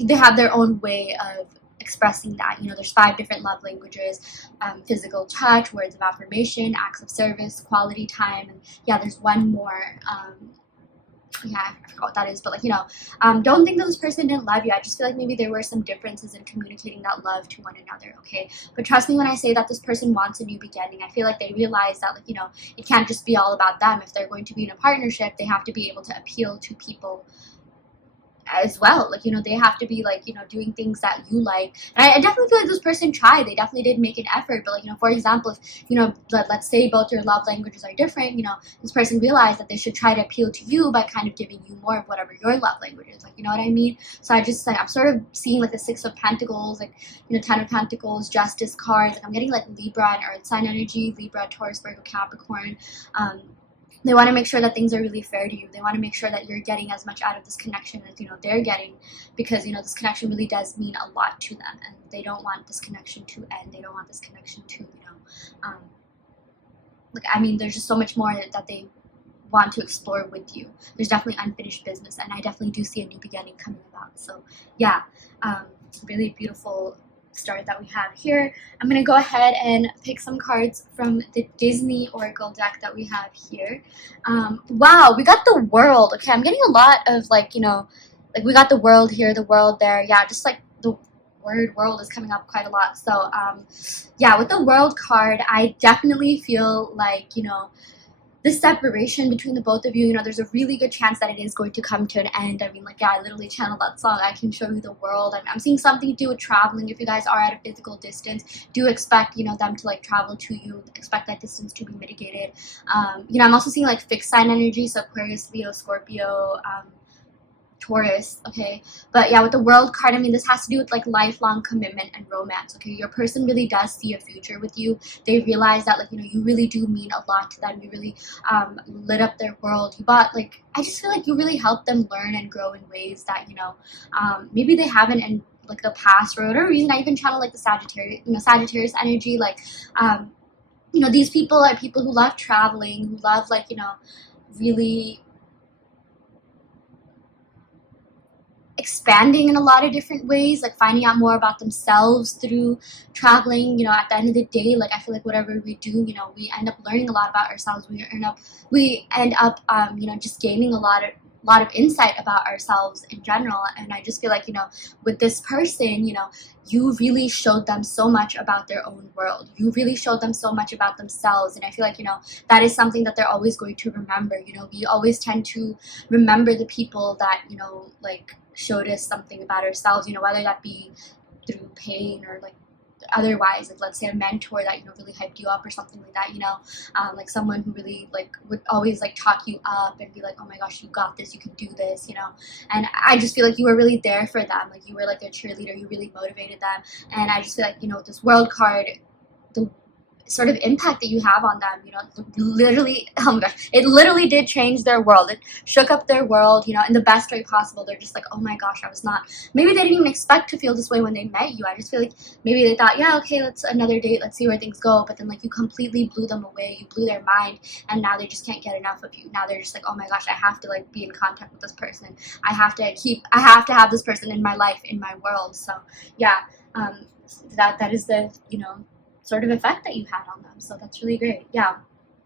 they have their own way of expressing that. You know, there's 5 different love languages: physical touch, words of affirmation, acts of service, quality time, and yeah, there's one more. Yeah, I forgot what that is, but like, you know, don't think that this person didn't love you. I just feel like maybe there were some differences in communicating that love to one another, okay? But trust me when I say that this person wants a new beginning. I feel like they realize that, like, you know, it can't just be all about them. If they're going to be in a partnership, they have to be able to appeal to people as well. Like, you know, they have to be like, you know, doing things that you like. And I definitely feel like this person tried. They definitely did make an effort. But like, you know, for example, if, you know, let's say both your love languages are different, you know, this person realized that they should try to appeal to you by kind of giving you more of whatever your love language is. Like, you know what I mean? So I just like, I'm sort of seeing like the 6 of Pentacles, like, you know, 10 of Pentacles, Justice cards. Like, I'm getting like Libra and Earth sign energy, Libra, Taurus, Virgo, Capricorn. They want to make sure that things are really fair to you. They want to make sure that you're getting as much out of this connection as, you know, they're getting, because, you know, this connection really does mean a lot to them, and they don't want this connection to end. They don't want this connection to, you know, like, I mean, there's just so much more that they want to explore with you. There's definitely unfinished business, and I definitely do see a new beginning coming about. So yeah, really beautiful start that we have here. I'm gonna go ahead and pick some cards from the Disney Oracle deck that we have here. Wow, we got the World. Okay, I'm getting a lot of, like, you know, like, we got the World here, the World there. Yeah, just like the word world is coming up quite a lot. So yeah, with the World card, I definitely feel like, you know, the separation between the both of you, you know, there's a really good chance that it is going to come to an end. I mean, like, yeah, I literally channeled that song, I Can Show You the World. I'm seeing something to do with traveling. If you guys are at a physical distance, do expect, you know, them to like travel to you. Expect that distance to be mitigated. You know, I'm also seeing like fixed sign energy, so Aquarius, Leo, Scorpio, Taurus, okay? But yeah, with the World card, I mean, this has to do with like lifelong commitment and romance, okay? Your person really does see a future with you. They realize that, like, you know, you really do mean a lot to them. You really lit up their world. You bought, like, I just feel like you really helped them learn and grow in ways that, you know, maybe they haven't in like the past, for whatever reason. I even channel like the Sagittarius, you know, Sagittarius energy. Like, you know, these people are people who love traveling, who love, like, you know, really expanding in a lot of different ways, like finding out more about themselves through traveling. You know, at the end of the day, like, I feel like whatever we do, you know, we end up learning a lot about ourselves. We end up you know, just gaining a lot of insight about ourselves in general. And I just feel like, you know, with this person, you know, you really showed them so much about their own world. You really showed them so much about themselves. And I feel like, you know, that is something that they're always going to remember. You know, we always tend to remember the people that, you know, like, showed us something about ourselves, you know, whether that be through pain or like otherwise, like, let's say a mentor that, you know, really hyped you up or something like that, you know, like someone who really like would always like talk you up and be like, oh my gosh, you got this, you can do this, you know. And I just feel like you were really there for them. Like, you were like their cheerleader. You really motivated them. And I just feel like, you know, with this World card, the sort of impact that you have on them, you know, literally, oh my gosh, it literally did change their world. It shook up their world, you know, in the best way possible. They're just like, oh my gosh, I was not, maybe they didn't even expect to feel this way when they met you. I just feel like maybe they thought, yeah, okay, let's another date, let's see where things go. But then, like, you completely blew them away. You blew their mind, and now they just can't get enough of you. Now they're just like, oh my gosh, I have to like be in contact with this person. I have to have this person in my life, in my world. So yeah, that is the, you know, sort of effect that you had on them. So that's really great. Yeah.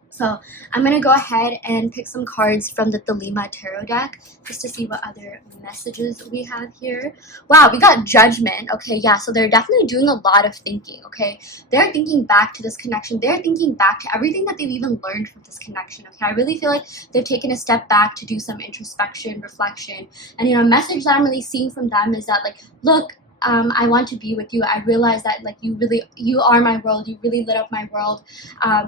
So I'm going to go ahead and pick some cards from the Thelema Tarot deck just to see what other messages we have here. Wow, we got Judgment. Okay, yeah, so they're definitely doing a lot of thinking, okay? They're thinking back to this connection. They're thinking back to everything that they've even learned from this connection, okay? I really feel like they've taken a step back to do some introspection, reflection. And, you know, a message that I'm really seeing from them is that, like, look, I want to be with you. I realize that, like, you are my world. You really lit up my world.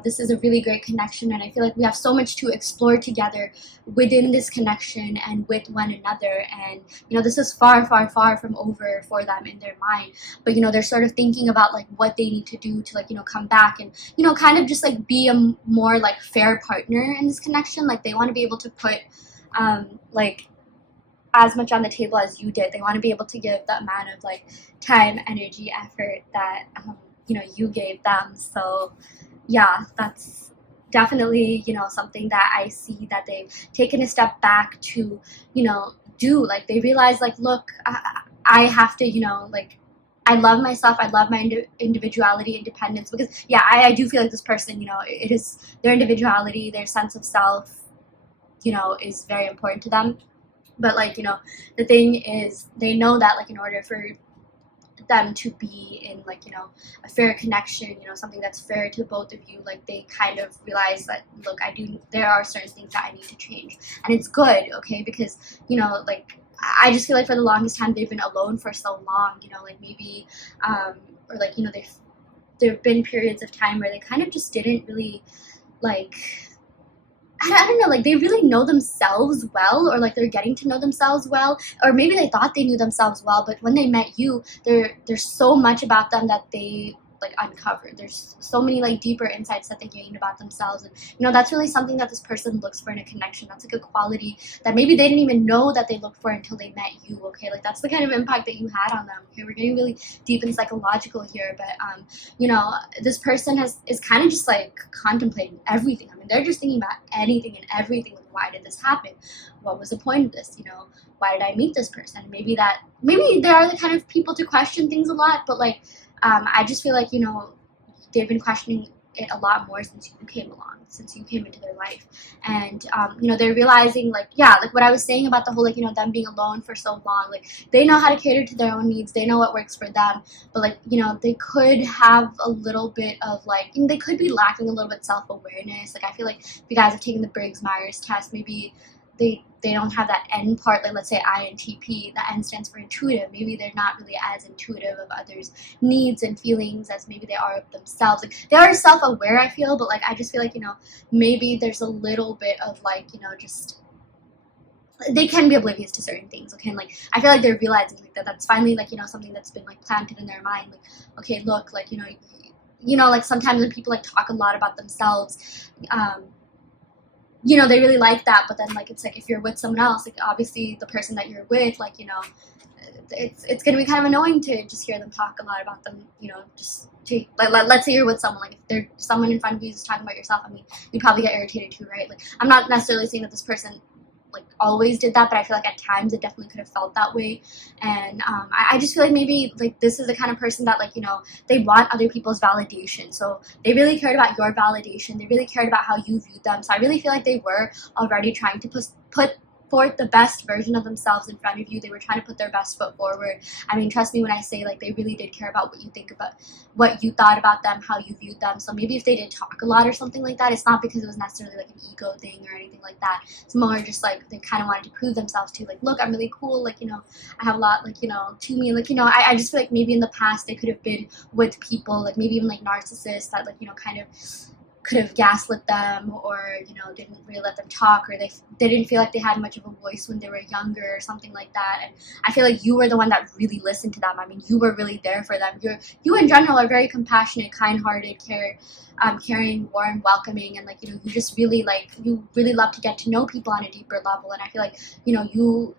This is a really great connection, and I feel like we have so much to explore together within this connection and with one another. And, you know, this is far, far, far from over for them in their mind. But, you know, they're sort of thinking about, like, what they need to do to, like, you know, come back and, you know, kind of just, like, be a more, like, fair partner in this connection. Like, they want to be able to put, like, as much on the table as you did. They want to be able to give the amount of like time, energy, effort that you gave them. So yeah, that's definitely something that I see that they've taken a step back to do. Like they realize like, look, I have to like, I love myself. I love my individuality, independence, because yeah, I do feel like this person, it is their individuality, their sense of self, is very important to them. But like the thing is, they know that like in order for them to be in like a fair connection, something that's fair to both of you, like they kind of realize that, look, there are certain things that I need to change, and it's good, okay, because like I just feel like for the longest time they've been alone for so long, like maybe or like there've been periods of time where they kind of just didn't really like, I don't know, like they really know themselves well, or like they're getting to know themselves well, or maybe they thought they knew themselves well, but when they met you, there's so much about them that they like uncovered. There's so many like deeper insights that they gained about themselves, and that's really something that this person looks for in a connection. That's like a quality that maybe they didn't even know that they looked for until they met you. Okay, like that's the kind of impact that you had on them. Okay, we're getting really deep and psychological here, but this person is kind of just like contemplating everything. I mean, they're just thinking about anything and everything. Like, why did this happen? What was the point of this? Why did I meet this person? Maybe they are the kind of people to question things a lot, but like I just feel like they've been questioning it a lot more since you came along, since you came into their life, and they're realizing like, yeah, like what I was saying about the whole like them being alone for so long, like they know how to cater to their own needs, they know what works for them, but like they could have a little bit of like, they could be lacking a little bit self-awareness. Like I feel like if you guys have taken the Briggs-Myers test, maybe they don't have that N part, like let's say INTP, the N stands for intuitive. Maybe they're not really as intuitive of others' needs and feelings as maybe they are of themselves. Like they are self-aware, I feel, but like I just feel like maybe there's a little bit of like just they can be oblivious to certain things, okay, and like I feel like they're realizing like that's finally like something that's been like planted in their mind, like, okay, look, like like sometimes when people like talk a lot about themselves, they really like that, but then like it's like if you're with someone else, like obviously the person that you're with, like it's gonna be kind of annoying to just hear them talk a lot about them, just to like let's say you're with someone, like if there's someone in front of you who's talking about yourself, I mean, you probably get irritated too, right? Like I'm not necessarily saying that this person like always did that, but I feel like at times it definitely could have felt that way, and I just feel like maybe like this is the kind of person that like they want other people's validation, so they really cared about your validation, they really cared about how you viewed them, so I really feel like they were already trying to put forth the best version of themselves in front of you. They were trying to put their best foot forward. I mean, trust me when I say like they really did care about what you think about, what you thought about them, how you viewed them. So maybe if they did talk a lot or something like that, it's not because it was necessarily like an ego thing or anything like that. It's more just like they kind of wanted to prove themselves to, like, look, I'm really cool, like I have a lot, like to me, like I just feel like maybe in the past they could have been with people, like maybe even like narcissists that like kind of could have gaslit them, or didn't really let them talk, or they didn't feel like they had much of a voice when they were younger or something like that. And I feel like you were the one that really listened to them. I mean, you were really there for them. You in general are very compassionate, kind-hearted, caring, warm, welcoming, and like you just really you really love to get to know people on a deeper level. And I feel like you,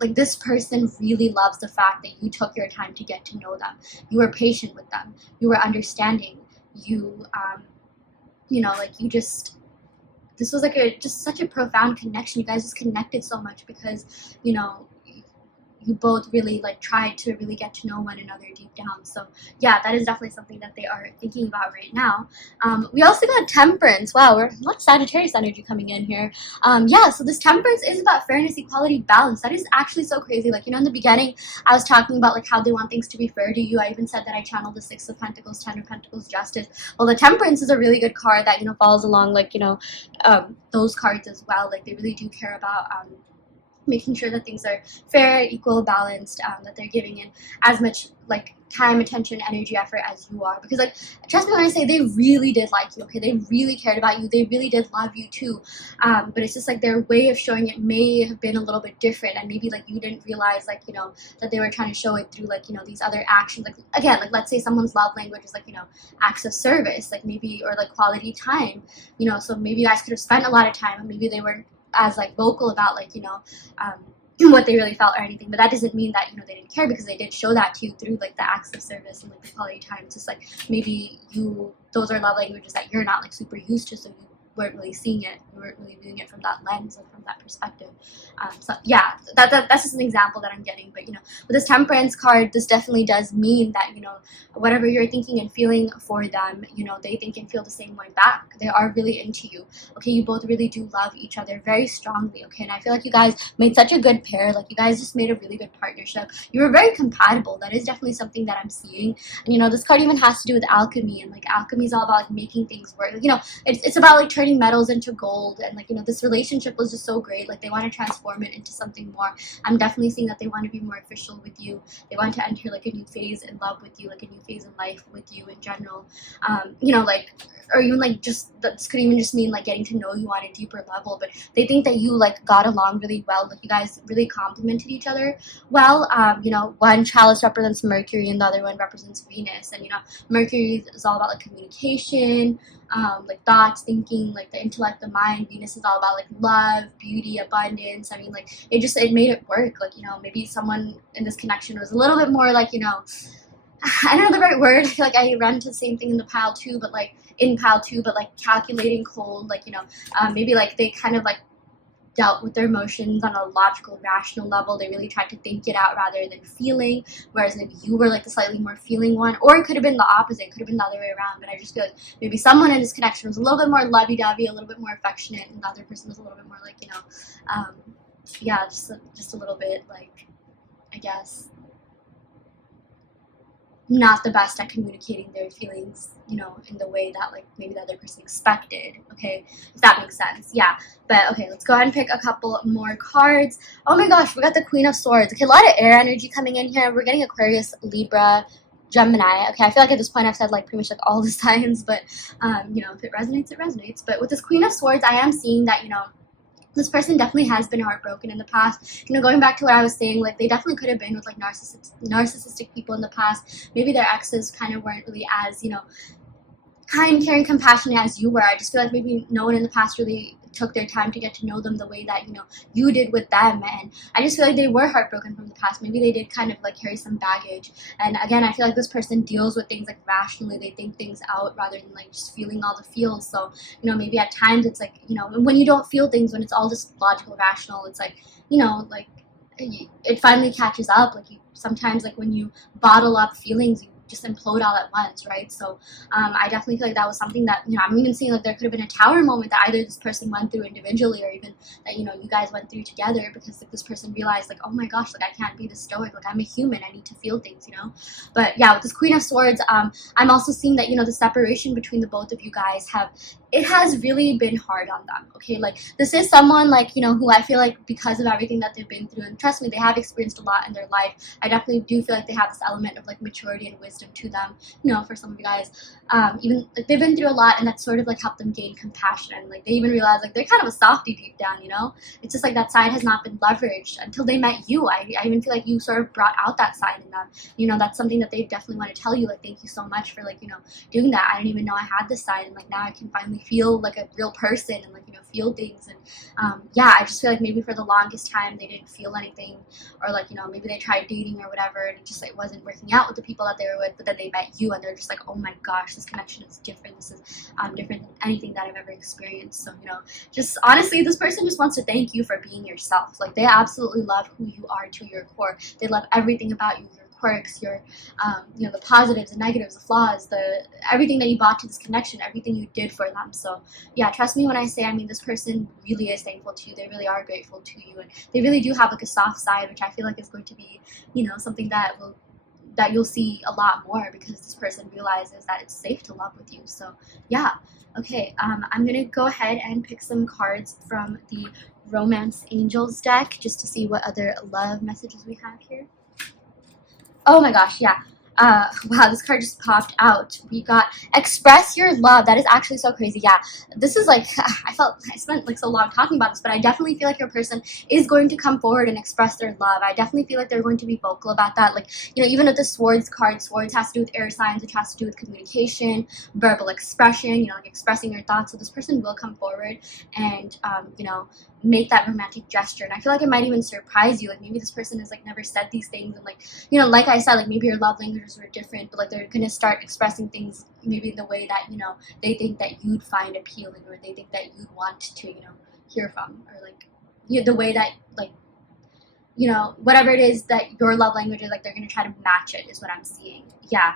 like, this person really loves the fact that you took your time to get to know them. You were patient with them. You were understanding. You like you just, this was like just such a profound connection. You guys just connected so much because you both really like tried to really get to know one another deep down. So yeah, that is definitely something that they are thinking about right now. We also got temperance. Wow, we're a lot of Sagittarius energy coming in here. Yeah, so this temperance is about fairness, equality, balance. That is actually so crazy. Like, in the beginning I was talking about like how they want things to be fair to you. I even said that I channeled the Six of Pentacles, Ten of Pentacles, Justice. Well, the temperance is a really good card that falls along like those cards as well. Like, they really do care about making sure that things are fair, equal, balanced, that they're giving in as much like time, attention, energy, effort as you are. Because like, trust me when I say they really did like you, okay? They really cared about you. They really did love you too. But it's just like their way of showing it may have been a little bit different, and maybe like you didn't realize like that they were trying to show it through like these other actions. Like, again, like let's say someone's love language is like acts of service, like maybe, or like quality time. So maybe you guys could have spent a lot of time, and maybe they weren't as like vocal about like what they really felt or anything, but that doesn't mean that, you know, they didn't care, because they did show that to you through like the acts of service and like the quality time. It's just like maybe those are love languages that you're not like super used to, so you weren't really seeing it, you weren't really viewing it from that lens or from that perspective. So yeah, that's just an example that I'm getting. But you know, with this Temperance card, this definitely does mean that, you know, whatever you're thinking and feeling for them, you know, they think and feel the same way back. They are really into you. Okay, you both really do love each other very strongly. Okay, and I feel like you guys made such a good pair. Like, you guys just made a really good partnership. You were very compatible. That is definitely something that I'm seeing. And you know, this card even has to do with alchemy, and like alchemy is all about like making things work. Like, you know, it's about like turning metals into gold, and like, you know, this relationship was just so great. Like, they want to transform it into something more. I'm definitely seeing that they want to be more official with you. They want to enter like a new phase in love with you, like a new phase in life with you in general. You know, like, or even like just this could even just mean like getting to know you on a deeper level. But they think that you like got along really well. Like, you guys really complemented each other well. You know, one chalice represents Mercury and the other one represents Venus, and you know, Mercury is all about like communication, like thoughts, thinking, like the intellect, the mind. Venus is all about like love, beauty, abundance. I mean, like, it made it work. Like, you know, maybe someone in this connection was a little bit more like, you know, I don't know the right word. I feel like I run to the same thing in pile two, but like calculating, cold. Like, you know, maybe like they kind of like dealt with their emotions on a logical, rational level. They really tried to think it out rather than feeling, whereas maybe you were like the slightly more feeling one, or it could have been the opposite. It could have been the other way around. But I just feel like maybe someone in this connection was a little bit more lovey-dovey, a little bit more affectionate, and the other person was a little bit more like, you know, yeah, just a little bit like, I guess, not the best at communicating their feelings, you know, in the way that like maybe the other person expected. Okay, if that makes sense. Yeah. But okay, let's go ahead and pick a couple more cards. Oh my gosh, we got the Queen of Swords. Okay, a lot of air energy coming in here. We're getting Aquarius, Libra, Gemini. Okay, I feel like at this point I've said like pretty much like all the signs, but you know, if it resonates, it resonates. But with this Queen of Swords, I am seeing that, you know, this person definitely has been heartbroken in the past. You know, going back to what I was saying, like, they definitely could have been with like narcissistic people in the past. Maybe their exes kind of weren't really as, you know, kind, caring, compassionate as you were. I just feel like maybe no one in the past really took their time to get to know them the way that, you know, you did with them. And I just feel like they were heartbroken from the past. Maybe they did kind of like carry some baggage. And again, I feel like this person deals with things like rationally. They think things out rather than like just feeling all the feels. So, you know, maybe at times it's like, you know, when you don't feel things, when it's all just logical, rational, it's like, you know, like it finally catches up. Like, you sometimes, like, when you bottle up feelings, you just implode all at once, right? So I definitely feel like that was something that, you know, I'm even seeing like there could have been a tower moment that either this person went through individually, or even that, you know, you guys went through together, because like this person realized like, oh my gosh, like I can't be this stoic, like I'm a human, I need to feel things, you know. But yeah, with this Queen of Swords, I'm also seeing that, you know, the separation between the both of you guys has really been hard on them. Okay, like this is someone like, you know, who I feel like because of everything that they've been through, and trust me, they have experienced a lot in their life. I definitely do feel like they have this element of like maturity and wisdom to them, you know, for some of you guys. Even like they've been through a lot, and that sort of like helped them gain compassion. Like they even realize like they're kind of a softie deep down, you know. It's just like that side has not been leveraged until they met you. I even feel like you sort of brought out that side in them. You know, that's something that they definitely want to tell you, like, thank you so much for like, you know, doing that. I didn't even know I had this side, and like now I can finally feel like a real person, and like, you know, feel things. And yeah, I just feel like maybe for the longest time they didn't feel anything, or like, you know, maybe they tried dating or whatever, and it just like wasn't working out with the people that they were with. But then they met you, and they're just like, oh my gosh, this connection is different. This is different than anything that I've ever experienced. So, you know, just honestly, this person just wants to thank you for being yourself. Like, they absolutely love who you are to your core. They love everything about you, your quirks, your you know, the positives, the negatives, the flaws, everything that you brought to this connection, everything you did for them. So yeah, trust me when I say, I mean, this person really is thankful to you. They really are grateful to you, and they really do have like a soft side, which I feel like is going to be, you know, something that you'll see a lot more, because this person realizes that it's safe to love with you. So yeah, okay, I'm gonna go ahead and pick some cards from the Romance Angels deck just to see what other love messages we have here. Oh my gosh, yeah. Wow, this card just popped out. We got Express Your Love. That is actually so crazy. Yeah, this is like, I spent like so long talking about this, but I definitely feel like your person is going to come forward and express their love. I definitely feel like they're going to be vocal about that. Like, you know, even with the Swords card, Swords has to do with air signs, which has to do with communication, verbal expression, you know, like expressing your thoughts. So this person will come forward and, you know, make that romantic gesture. And I feel like it might even surprise you. Like maybe this person has like never said these things, and like, you know, like I said, like maybe your love languages were different, but like they're gonna start expressing things maybe in the way that, you know, they think that you'd find appealing, or they think that you'd want to, you know, hear from, or like, you know, the way that, like, you know, whatever it is that your love language is, like they're gonna try to match it, is what I'm seeing. Yeah.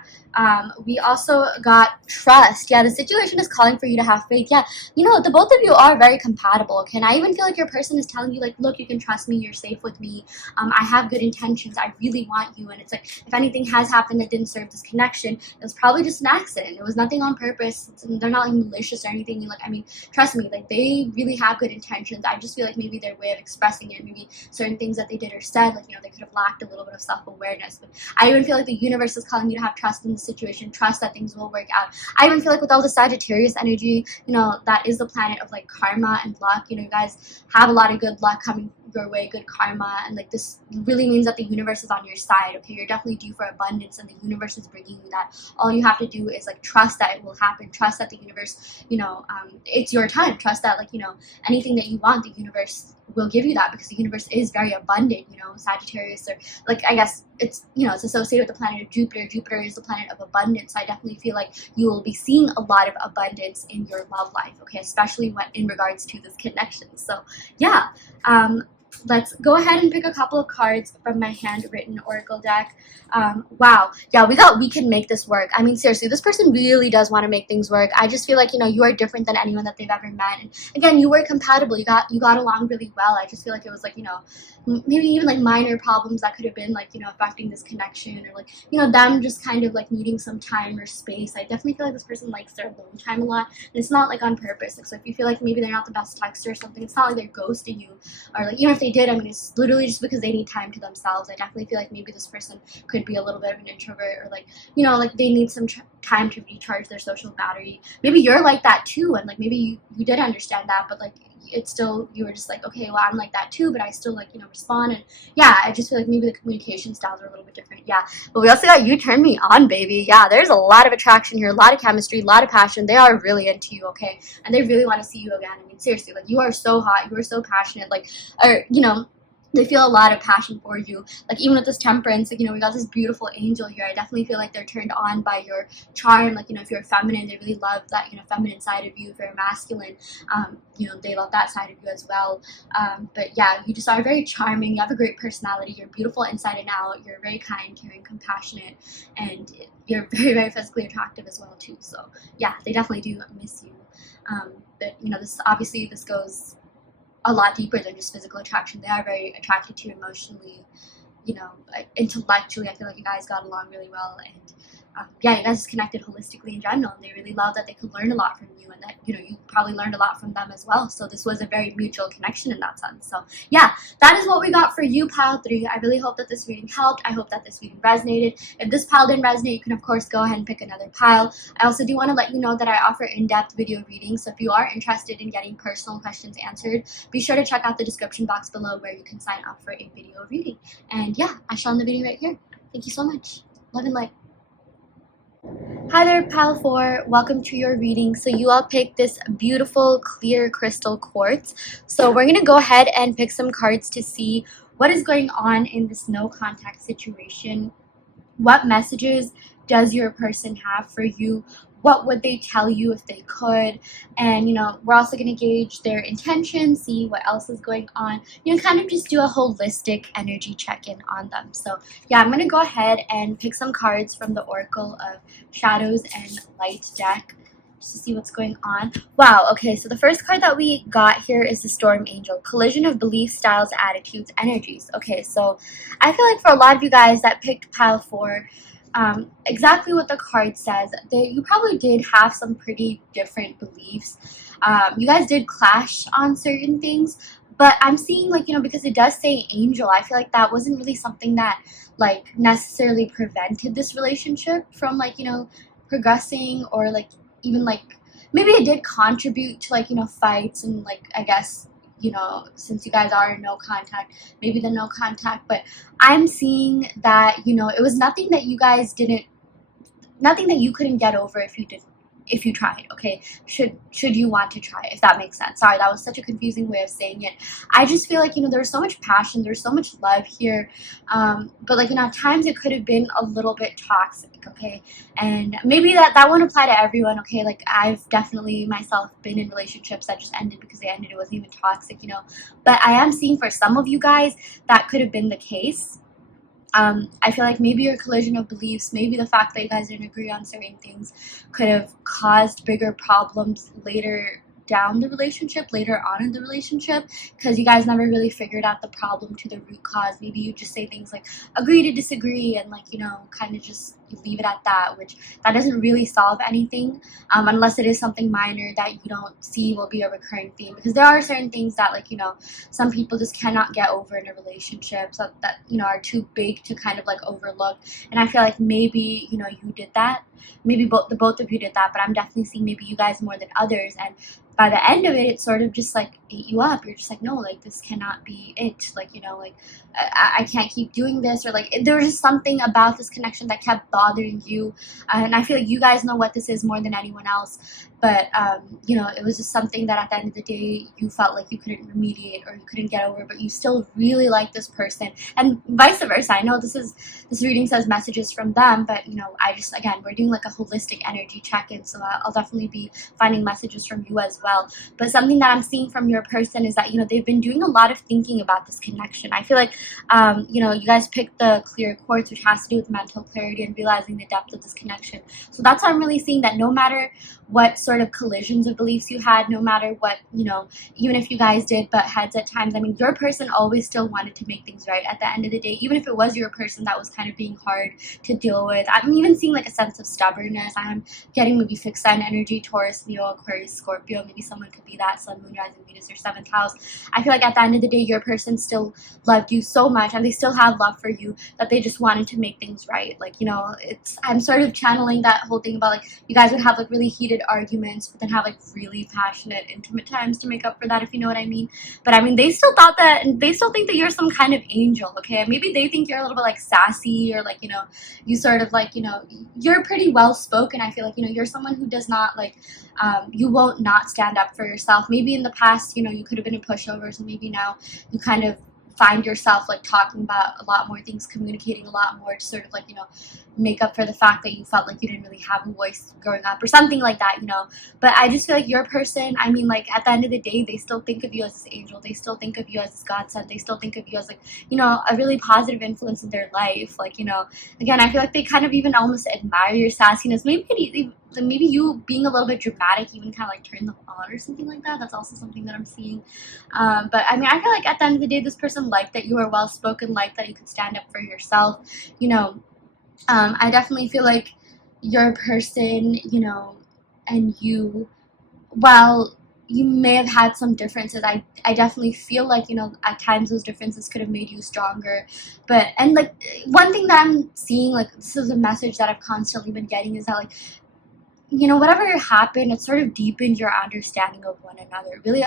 We also got trust. Yeah, the situation is calling for you to have faith. Yeah, you know, the both of you are very compatible. Okay, and I even feel like your person is telling you, like, look, you can trust me, you're safe with me. I have good intentions, I really want you. And it's like, if anything has happened that didn't serve this connection, it was probably just an accident. It was nothing on purpose. They're not like malicious or anything. Like, I mean, trust me, like they really have good intentions. I just feel like maybe their way of expressing it, maybe certain things that they did or said, like, you know, they could have lacked a little bit of self-awareness. But I even feel like the universe is calling you to have trust in the situation, trust that things will work out. I even feel like with all the Sagittarius energy, you know, that is the planet of like karma and luck. You know, you guys have a lot of good luck coming your way, good karma, and like this really means that the universe is on your side. Okay, you're definitely due for abundance, and the universe is bringing you that. All you have to do is like trust that it will happen, trust that the universe, you know, it's your time, trust that, like, you know, anything that you want, the universe will give you that, because the universe is very abundant. You know, Sagittarius, or like, I guess it's, you know, it's associated with the planet of Jupiter. Jupiter is the planet of abundance, so I definitely feel like you will be seeing a lot of abundance in your love life, okay, especially when in regards to this connection. So yeah, let's go ahead and pick a couple of cards from my handwritten oracle deck. Wow, yeah, we got we can make this work. I mean, seriously, this person really does want to make things work. I just feel like, you know, you are different than anyone that they've ever met, and again, you were compatible, you got along really well. I just feel like it was like, you know, maybe even like minor problems that could have been like, you know, affecting this connection, or like, you know, them just kind of like needing some time or space. I definitely feel like this person likes their alone time a lot, and it's not like on purpose. Like, so if you feel like maybe they're not the best texter or something, it's not like they're ghosting you, or like, even if they did, I mean, it's literally just because they need time to themselves. I definitely feel like maybe this person could be a little bit of an introvert, or like, you know, like they need some time to recharge their social battery. Maybe you're like that too, and like maybe you did understand that, but like it's still, you were just like, okay, well, I'm like that too, but I still, like, you know, respond. And yeah, I just feel like maybe the communication styles are a little bit different. Yeah, but we also got you turn me on, baby. Yeah, there's a lot of attraction here, a lot of chemistry, a lot of passion. They are really into you, okay, and they really want to see you again. I mean, seriously, like, you are so hot, you are so passionate, like, or, you know, they feel a lot of passion for you. Like, even with this temperance, like, you know, we got this beautiful angel here. I definitely feel like they're turned on by your charm. Like, you know, if you're feminine, they really love that, you know, feminine side of you. If you're masculine, you know, they love that side of you as well. But yeah, you just are very charming. You have a great personality. You're beautiful inside and out. You're very kind, caring, compassionate, and you're very, very physically attractive as well too. So yeah, they definitely do miss you. But you know, this obviously, this goes a lot deeper than just physical attraction. They are very attracted to you emotionally, you know, intellectually. I feel like you guys got along really well, and yeah, you guys just connected holistically in general, and they really love that they could learn a lot from you, and that, you know, you probably learned a lot from them as well. So this was a very mutual connection in that sense. So yeah, that is what we got for you, pile 3. I really hope that this reading helped. I hope that this reading resonated. If this pile didn't resonate, you can of course go ahead and pick another pile. I also do want to let you know that I offer in-depth video readings, so if you are interested in getting personal questions answered, be sure to check out the description box below where you can sign up for a video reading. And yeah, I shall end the video right here. Thank you so much. Love and light. Hi there, pile 4. Welcome to your reading. So you all picked this beautiful clear crystal quartz. So we're going to go ahead and pick some cards to see what is going on in this no contact situation. What messages does your person have for you? What would they tell you if they could? And, you know, we're also going to gauge their intention, see what else is going on, you know, kind of just do a holistic energy check-in on them. So yeah, I'm going to go ahead and pick some cards from the Oracle of Shadows and Light deck just to see what's going on. Wow, okay, so the first card that we got here is the Storm Angel, collision of belief, styles, attitudes, energies. Okay, so I feel like for a lot of you guys that picked pile 4, exactly what the card says, you probably did have some pretty different beliefs. You guys did clash on certain things, but I'm seeing, like, you know, because it does say angel, I feel like that wasn't really something that, like, necessarily prevented this relationship from, like, you know, progressing, or, like, even, like, maybe it did contribute to, like, you know, fights and, like, I guess, you know, since you guys are in no contact, maybe the no contact, but I'm seeing that, you know, it was nothing that you guys didn't, nothing that you couldn't get over if you didn't if you tried, okay? Should you want to try, if that makes sense. Sorry, that was such a confusing way of saying it. I just feel like, there's so much passion, there's so much love here, but like, at times it could have been a little bit toxic, okay? And maybe that won't apply to everyone, okay? Like, I've definitely myself been in relationships that just ended because they ended, it wasn't even toxic, but I am seeing for some of you guys that could have been the case. I feel like maybe your collision of beliefs, maybe the fact that you guys didn't agree on certain things could have caused bigger problems later down the relationship, later on in the relationship, because you guys never really figured out the problem to the root cause. Maybe you just say things like agree to disagree and, like, kind of just leave it at that, which that doesn't really solve anything, unless it is something minor that you don't see will be a recurring theme, because there are certain things that, like, some people just cannot get over in a relationship, so that are too big to kind of like overlook. And I feel like maybe you did that, maybe the both of you did that, but I'm definitely seeing maybe you guys more than others, and by the end of it, it sort of just like ate you up. You're just like, no, like, this cannot be it. Like, like, I can't keep doing this, or like there was just something about this connection that kept bothering you, and I feel like you guys know what this is more than anyone else. But it was just something that at the end of the day you felt like you couldn't remediate or you couldn't get over, but you still really like this person, and vice versa. I know this reading says messages from them, but I just, again, we're doing like a holistic energy check-in, so I'll definitely be finding messages from you as well. But something that I'm seeing from your person is that they've been doing a lot of thinking about this connection. I feel like you guys picked the clear quartz, which has to do with mental clarity and realizing the depth of this connection. So that's why I'm really seeing that no matter what sort of collisions of beliefs you had, no matter what, even if you guys did butt heads at times, I mean, your person always still wanted to make things right at the end of the day, even if it was your person that was kind of being hard to deal with. I'm even seeing like a sense of stubbornness. I'm getting maybe fixed sign energy, Taurus, Leo, Aquarius, Scorpio. Maybe someone could be that, Sun, Moon, Rising, Venus, or 7th house. I feel like at the end of the day, your person still loved you so much, and they still have love for you, that they just wanted to make things right. Like, I'm sort of channeling that whole thing about, like, you guys would have like really heated arguments, but then have like really passionate, intimate times to make up for that, if you know what I mean. But I mean, they still thought that, and they still think that you're some kind of angel, okay? Maybe they think you're a little bit like sassy, or like, you sort of like, you're pretty well spoken. I feel like, you're someone who does not like, you won't not stand up for yourself. Maybe in the past, you could have been a pushover, so maybe now you kind of find yourself like talking about a lot more things, communicating a lot more to sort of like, make up for the fact that you felt like you didn't really have a voice growing up or something like that, But I just feel like your person, I mean, like, at the end of the day, they still think of you as this angel. They still think of you as this godsend. They still think of you as like, a really positive influence in their life. Like, again, I feel like they kind of even almost admire your sassiness. Maybe you being a little bit dramatic even kind of like turn them on or something like that. That's also something that I'm seeing. But I mean, I feel like at the end of the day, this person liked that you were well spoken, liked that you could stand up for yourself. I definitely feel like your person, and you, while you may have had some differences, I definitely feel like, at times those differences could have made you stronger. But, and like, one thing that I'm seeing, like, this is a message that I've constantly been getting, is that, like, whatever happened, it sort of deepened your understanding of one another. It really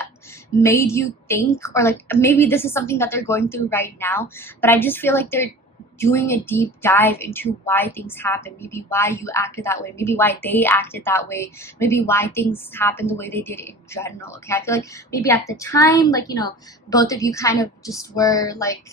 made you think, or like, maybe this is something that they're going through right now, but I just feel like they're doing a deep dive into why things happen, maybe why you acted that way, maybe why they acted that way, maybe why things happened the way they did in general, okay? I feel like maybe at the time, like, both of you kind of just were like,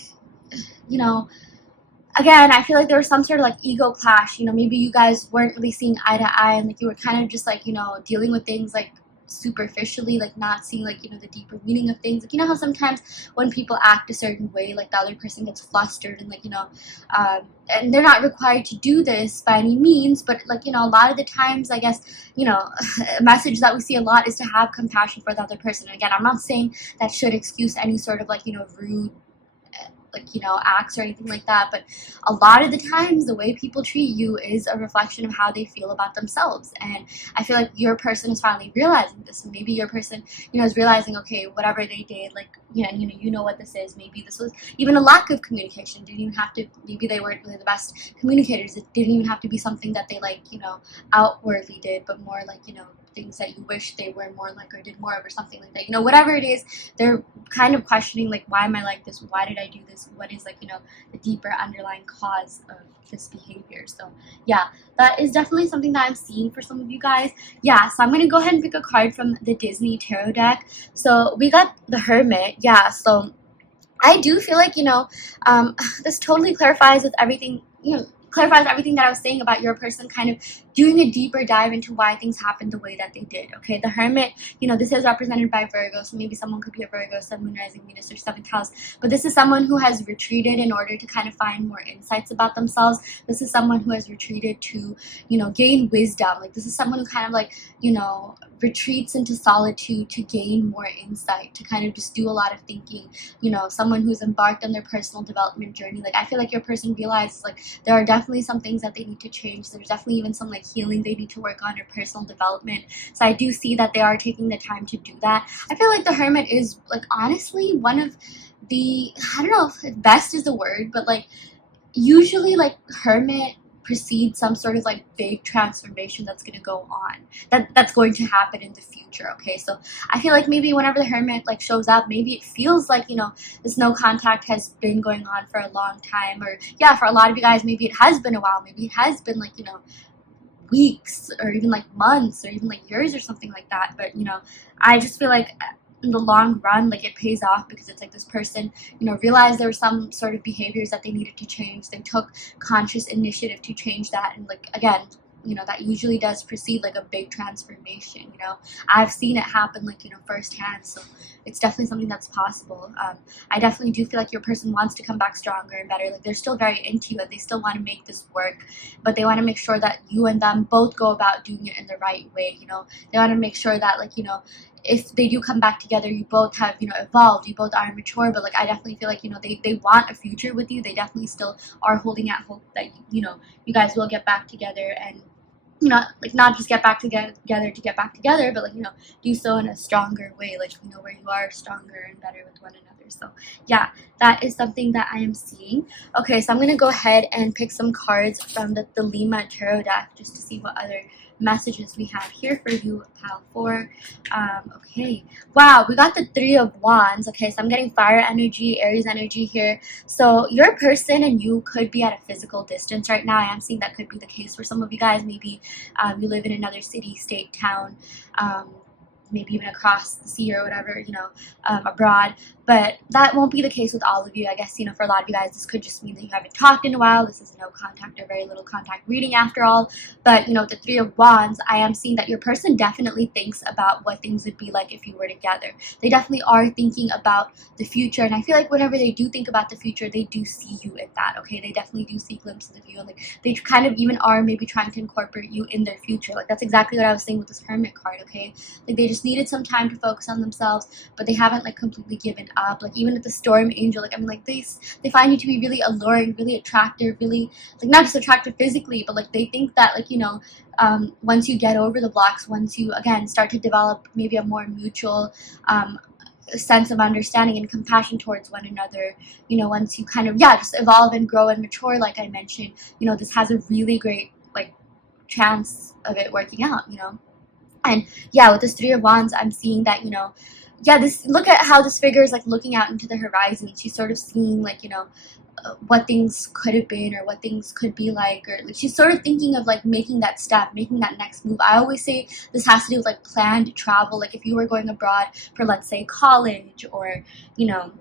again, I feel like there was some sort of like ego clash, maybe you guys weren't really seeing eye to eye, and like you were kind of just like, dealing with things like superficially, like not seeing like, the deeper meaning of things. Like, how sometimes when people act a certain way, like the other person gets flustered, and like, and they're not required to do this by any means, but like, a lot of the times, I guess, a message that we see a lot is to have compassion for the other person. And again, I'm not saying that should excuse any sort of like, rude, like, acts or anything like that, but a lot of the times the way people treat you is a reflection of how they feel about themselves. And I feel like your person is finally realizing this, and maybe your person, is realizing, okay, whatever they did, like, you know what this is. Maybe this was even a lack of communication. Didn't even have to, maybe they weren't really the best communicators. It didn't even have to be something that they like, outwardly did, but more like, things that you wish they were more like or did more of or something like that. You know, whatever it is, they're kind of questioning like, why am I like this? Why did I do this? What is like, you know, the deeper underlying cause of this behavior? So yeah, that is definitely something that I'm seeing for some of you guys. Yeah, so I'm going to go ahead and pick a card from the Disney Tarot deck. So we got the Hermit. Yeah, so I do feel like, you know, this totally clarifies with everything, you know, clarifies everything that I was saying about your person kind of doing a deeper dive into why things happened the way that they did. Okay, the Hermit, you know, this is represented by Virgo, so maybe someone could be a Virgo, Sun, Moon, Rising, Venus, or 7th house, but this is someone who has retreated in order to kind of find more insights about themselves. This is someone who has retreated to, you know, gain wisdom. Like, this is someone who kind of like, you know, retreats into solitude to gain more insight, to kind of just do a lot of thinking. You know, someone who's embarked on their personal development journey. Like, I feel like your person realizes like there are definitely some things that they need to change. There's definitely even some like healing they need to work on, or personal development. So I do see that they are taking the time to do that. I feel like the Hermit is like honestly one of the, I don't know if best is the word, but like usually like Hermit precedes some sort of like big transformation that's going to go on, that's going to happen in the future. Okay, so I feel like maybe whenever the Hermit like shows up, maybe it feels like, you know, this no contact has been going on for a long time, or yeah, for a lot of you guys maybe it has been a while, maybe it has been like, you know, weeks or even like months or even like years or something like that. But you know, I just feel like in the long run, like it pays off, because it's like this person, you know, realized there were some sort of behaviors that they needed to change. They took conscious initiative to change that, and like again, you know, that usually does precede like a big transformation. You know, I've seen it happen like, you know, firsthand. So it's definitely something that's possible. I definitely do feel like your person wants to come back stronger and better. Like, they're still very into you, and they still want to make this work, but they want to make sure that you and them both go about doing it in the right way. You know, they want to make sure that like, you know, if they do come back together, you both have, you know, evolved, you both are mature. But like, I definitely feel like, you know, they want a future with you. They definitely still are holding out hope that, you know, you guys will get back together, and you know, like not just get back together to get back together, but like, you know, do so in a stronger way, like, you know, where you are stronger and better with one another. So yeah, that is something that I am seeing. Okay, so I'm gonna go ahead and pick some cards from the Lima Tarot deck just to see what other messages we have here for you, pile 4. Okay, wow, we got the 3 of Wands. Okay, so I'm getting fire energy, Aries energy here. So your person and you could be at a physical distance right now. I am seeing that could be the case for some of you guys. Maybe you live in another city, state, town, maybe even across the sea or whatever, you know, abroad. But that won't be the case with all of you. I guess, you know, for a lot of you guys, this could just mean that you haven't talked in a while. This is no contact or very little contact reading after all. But, you know, the 3 of Wands, I am seeing that your person definitely thinks about what things would be like if you were together. They definitely are thinking about the future. And I feel like whenever they do think about the future, they do see you in that, okay? They definitely do see glimpses of you. And like, they kind of even are maybe trying to incorporate you in their future. Like, that's exactly what I was saying with this Hermit card, okay? Like, they just needed some time to focus on themselves, but they haven't like completely given up. Like, even at the Storm Angel, like, I mean, like, they find you to be really alluring, really attractive, really like not just attractive physically, but like they think that, like, you know, once you get over the blocks, once you again start to develop maybe a more mutual sense of understanding and compassion towards one another, you know, once you kind of, yeah, just evolve and grow and mature, like I mentioned, you know, this has a really great like chance of it working out, you know. And yeah, with this 3 of Wands, I'm seeing that, you know, yeah, this, look at how this figure is like looking out into the horizon. She's sort of seeing like, you know, what things could have been or what things could be like, or like, she's sort of thinking of like making that step, making that next move. I always say this has to do with like planned travel. Like, if you were going abroad for, let's say, college, or, you know,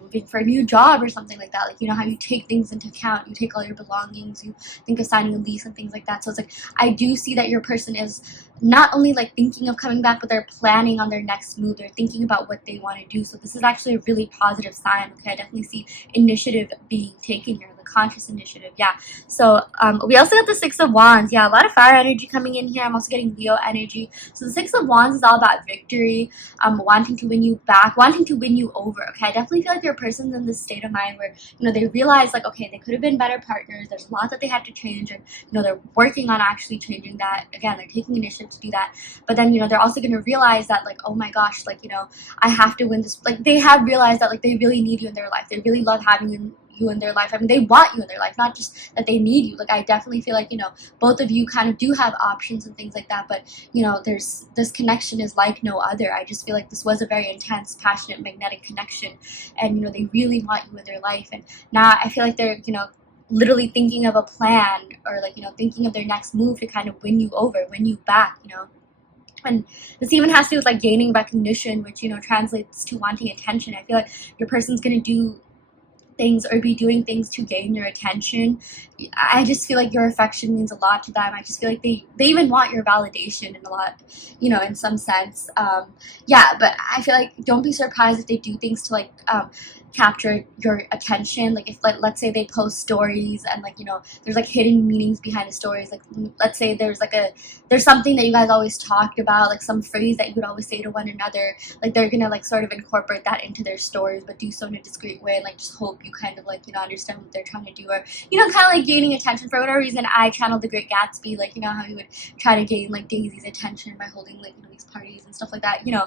moving for a new job or something like that, like, you know, how you take things into account, you take all your belongings, you think of signing a lease and things like that. So it's like, I do see that your person is not only like thinking of coming back, but they're planning on their next move. They're thinking about what they want to do. So this is actually a really positive sign. Okay, I definitely see initiative being taken here, the conscious initiative. Yeah. So we also got the 6 of Wands. Yeah, a lot of fire energy coming in here. I'm also getting Leo energy. So the 6 of Wands is all about victory, wanting to win you back, wanting to win you over. Okay, I definitely feel like your person's in this state of mind where, you know, they realize like, okay, they could have been better partners. There's a lot that they had to change, and, you know, they're working on actually changing that. Again, they're taking initiative to do that. But then, you know, they're also going to realize that like, oh my gosh, like, you know, I have to win this. Like, they have realized that like they really need you in their life. They really love having you you in their life. I mean, they want you in their life, not just that they need you. Like, I definitely feel like, you know, both of you kind of do have options and things like that, but, you know, there's this connection is like no other. I just feel like this was a very intense, passionate, magnetic connection, and, you know, they really want you in their life. And now I feel like they're, you know, literally thinking of a plan, or like, you know, thinking of their next move to kind of win you over, win you back, you know. And this even has to do with like gaining recognition, which, you know, translates to wanting attention. I feel like your person's gonna do things or be doing things to gain your attention. I just feel like your affection means a lot to them. I just feel like they even want your validation in a lot, you know, in some sense. Yeah, but I feel like don't be surprised if they do things to like capture your attention. Like, if, like, let's say they post stories and, like, you know, there's like hidden meanings behind the stories. Like, let's say there's something that you guys always talked about, like some phrase that you would always say to one another. Like, they're gonna like sort of incorporate that into their stories, but do so in a discreet way, and like just hope you kind of like, you know, understand what they're trying to do, or, you know, kind of like gaining attention. For whatever reason, I channeled The Great Gatsby, like, you know, how he would try to gain like Daisy's attention by holding, like, you know, these parties and stuff like that, you know,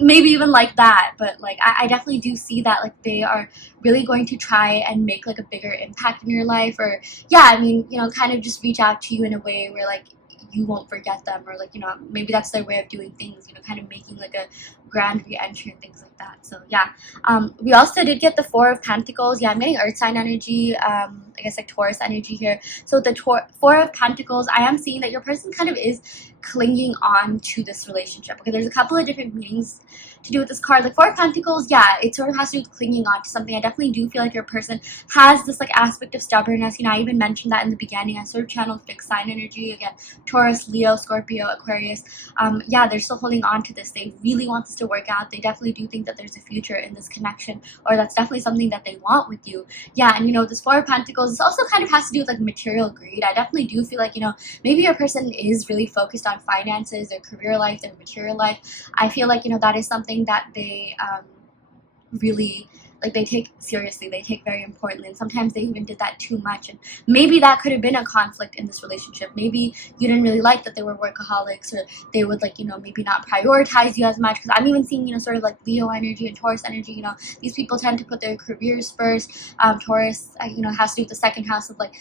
maybe even like that. But like, I definitely do see that like they are really going to try and make like a bigger impact in your life, or, yeah, I mean, you know, kind of just reach out to you in a way where like you won't forget them, or like, you know, maybe that's their way of doing things, you know, kind of making like a grand re-entry and things like that. So yeah, we also did get the Four of Pentacles. Yeah, I'm getting earth sign energy, I guess like Taurus energy here. So the Four of Pentacles, I am seeing that your person kind of is clinging on to this relationship. Okay, there's a couple of different meanings to do with this card. Like Four of Pentacles, yeah, it sort of has to do with clinging on to something. I definitely do feel like your person has this like aspect of stubbornness. You know, I even mentioned that in the beginning. I sort of channeled fixed sign energy again. Taurus, Leo, Scorpio, Aquarius. Yeah, they're still holding on to this. They really want this to work out. They definitely do think that there's a future in this connection, or that's definitely something that they want with you. Yeah, and you know, this Four of Pentacles, this also kind of has to do with like material greed. I definitely do feel like, you know, maybe your person is really focused on finances, their career life, their material life. I feel like, you know, that is something that they really, like, they take seriously, they take very importantly, and sometimes they even did that too much. And maybe that could have been a conflict in this relationship. Maybe you didn't really like that they were workaholics, or they would, like, you know, maybe not prioritize you as much. Because I'm even seeing, you know, sort of like Leo energy and Taurus energy. You know, these people tend to put their careers first. Taurus, you know, has to do with the second house of like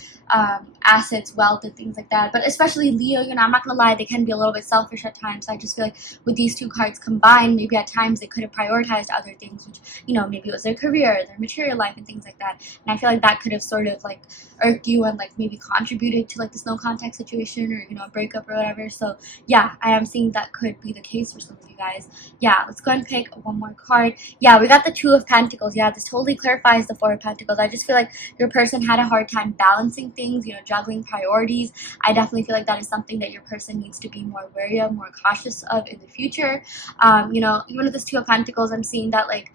assets, wealth, and things like that. But especially Leo, you know, I'm not gonna lie, they can be a little bit selfish at times. I just feel like with these two cards combined, maybe at times they could have prioritized other things, which, you know, maybe it was their career, their material life, and things like that. And I feel like that could have sort of like irked you and like maybe contributed to like this no contact situation, or, you know, a breakup or whatever. So yeah, I am seeing that could be the case for some of you guys. Yeah, let's go and pick one more card. Yeah, we got the Two of Pentacles. Yeah, this totally clarifies the Four of Pentacles. I just feel like your person had a hard time balancing things, you know, juggling priorities. I definitely feel like that is something that your person needs to be more wary of, more cautious of in the future. You know, even with this Two of Pentacles, I'm seeing that like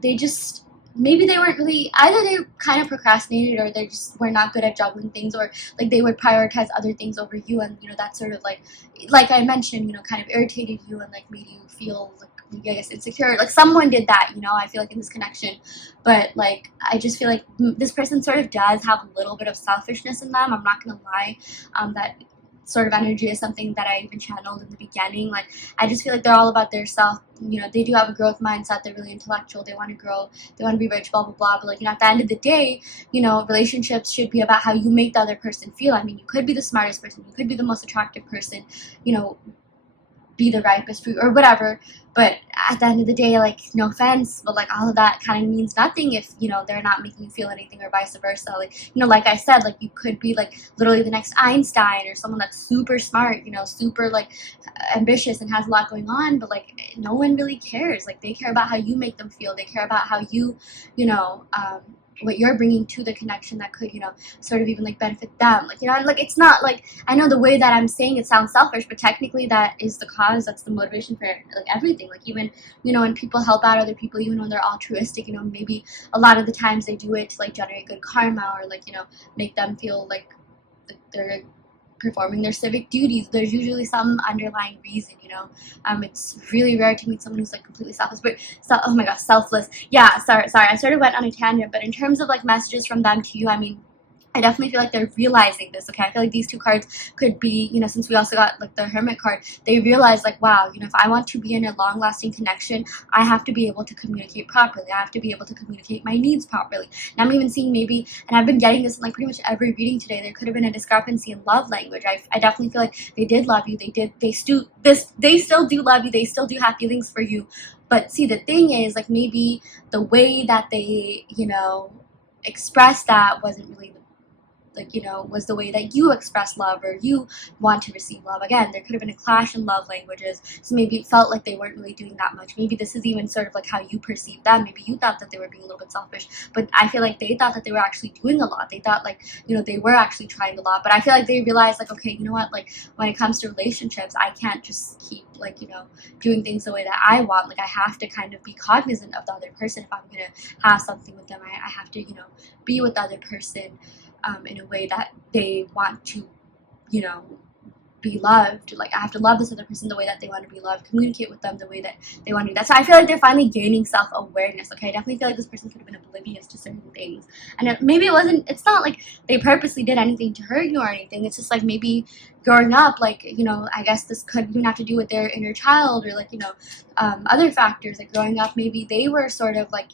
they just, maybe they weren't really, either they kind of procrastinated, or they just were not good at juggling things, or like they would prioritize other things over you, and, you know, that sort of like I mentioned, you know, kind of irritated you and like made you feel like, maybe, I guess, insecure. Like someone did that, you know, I feel like in this connection. But like, I just feel like this person sort of does have a little bit of selfishness in them. I'm not gonna lie. That sort of energy is something that I even channeled in the beginning. Like, I just feel like they're all about their self. You know, they do have a growth mindset. They're really intellectual. They want to grow. They want to be rich, blah, blah, blah. But like, you know, at the end of the day, you know, relationships should be about how you make the other person feel. I mean, you could be the smartest person. You could be the most attractive person, you know, be the ripest fruit or whatever, but at the end of the day, like, no offense, but like all of that kind of means nothing if, you know, they're not making you feel anything, or vice versa. Like, you know, like I said, like, you could be like literally the next Einstein, or someone that's super smart, you know, super like ambitious and has a lot going on, but like no one really cares. Like, they care about how you make them feel. They care about how you, you know, what you're bringing to the connection that could, you know, sort of even like benefit them. Like, you know, like, it's not like, I know the way that I'm saying it sounds selfish, but technically that is the cause, that's the motivation for like everything. Like, even, you know, when people help out other people, even when they're altruistic, you know, maybe a lot of the times they do it to like generate good karma, or like, you know, make them feel like they're performing their civic duties. There's usually some underlying reason, you know. It's really rare to meet someone who's like completely selfless, but oh my gosh, selfless. Yeah, sorry, I sort of went on a tangent, but in terms of like messages from them to you, I mean, I definitely feel like they're realizing this, okay? I feel like these two cards could be, since we also got like the Hermit card, they realize like, wow, if I want to be in a long-lasting connection, I have to be able to communicate properly. I have to be able to communicate my needs properly. And I'm even seeing maybe, and I've been getting this in like pretty much every reading today, there could have been a discrepancy in love language. I definitely feel like they did love you. They still do love you. They still do have feelings for you. But see, the thing is, like, maybe the way that they, expressed that wasn't really was the way that you express love or you want to receive love. Again, there could have been a clash in love languages, so maybe it felt like they weren't really doing that much. Maybe this is even sort of like how you perceive them. Maybe you thought that they were being a little bit selfish, but I feel like they thought that they were actually doing a lot. They thought like, they were actually trying a lot, but I feel like they realized like, okay, you know what, like when it comes to relationships, I can't just keep like, doing things the way that I want. Like I have to kind of be cognizant of the other person. If I'm going to have something with them, I have to, be with the other person in a way that they want to, be loved. Like I have to love this other person the way that they want to be loved, communicate with them the way that they want to do that. So I feel like they're finally gaining self-awareness. Okay, I definitely feel like this person could have been oblivious to certain things, and it's not like they purposely did anything to hurt you or anything. It's just like maybe growing up, like, I guess this could even have to do with their inner child or like, other factors. Like growing up, maybe they were sort of like,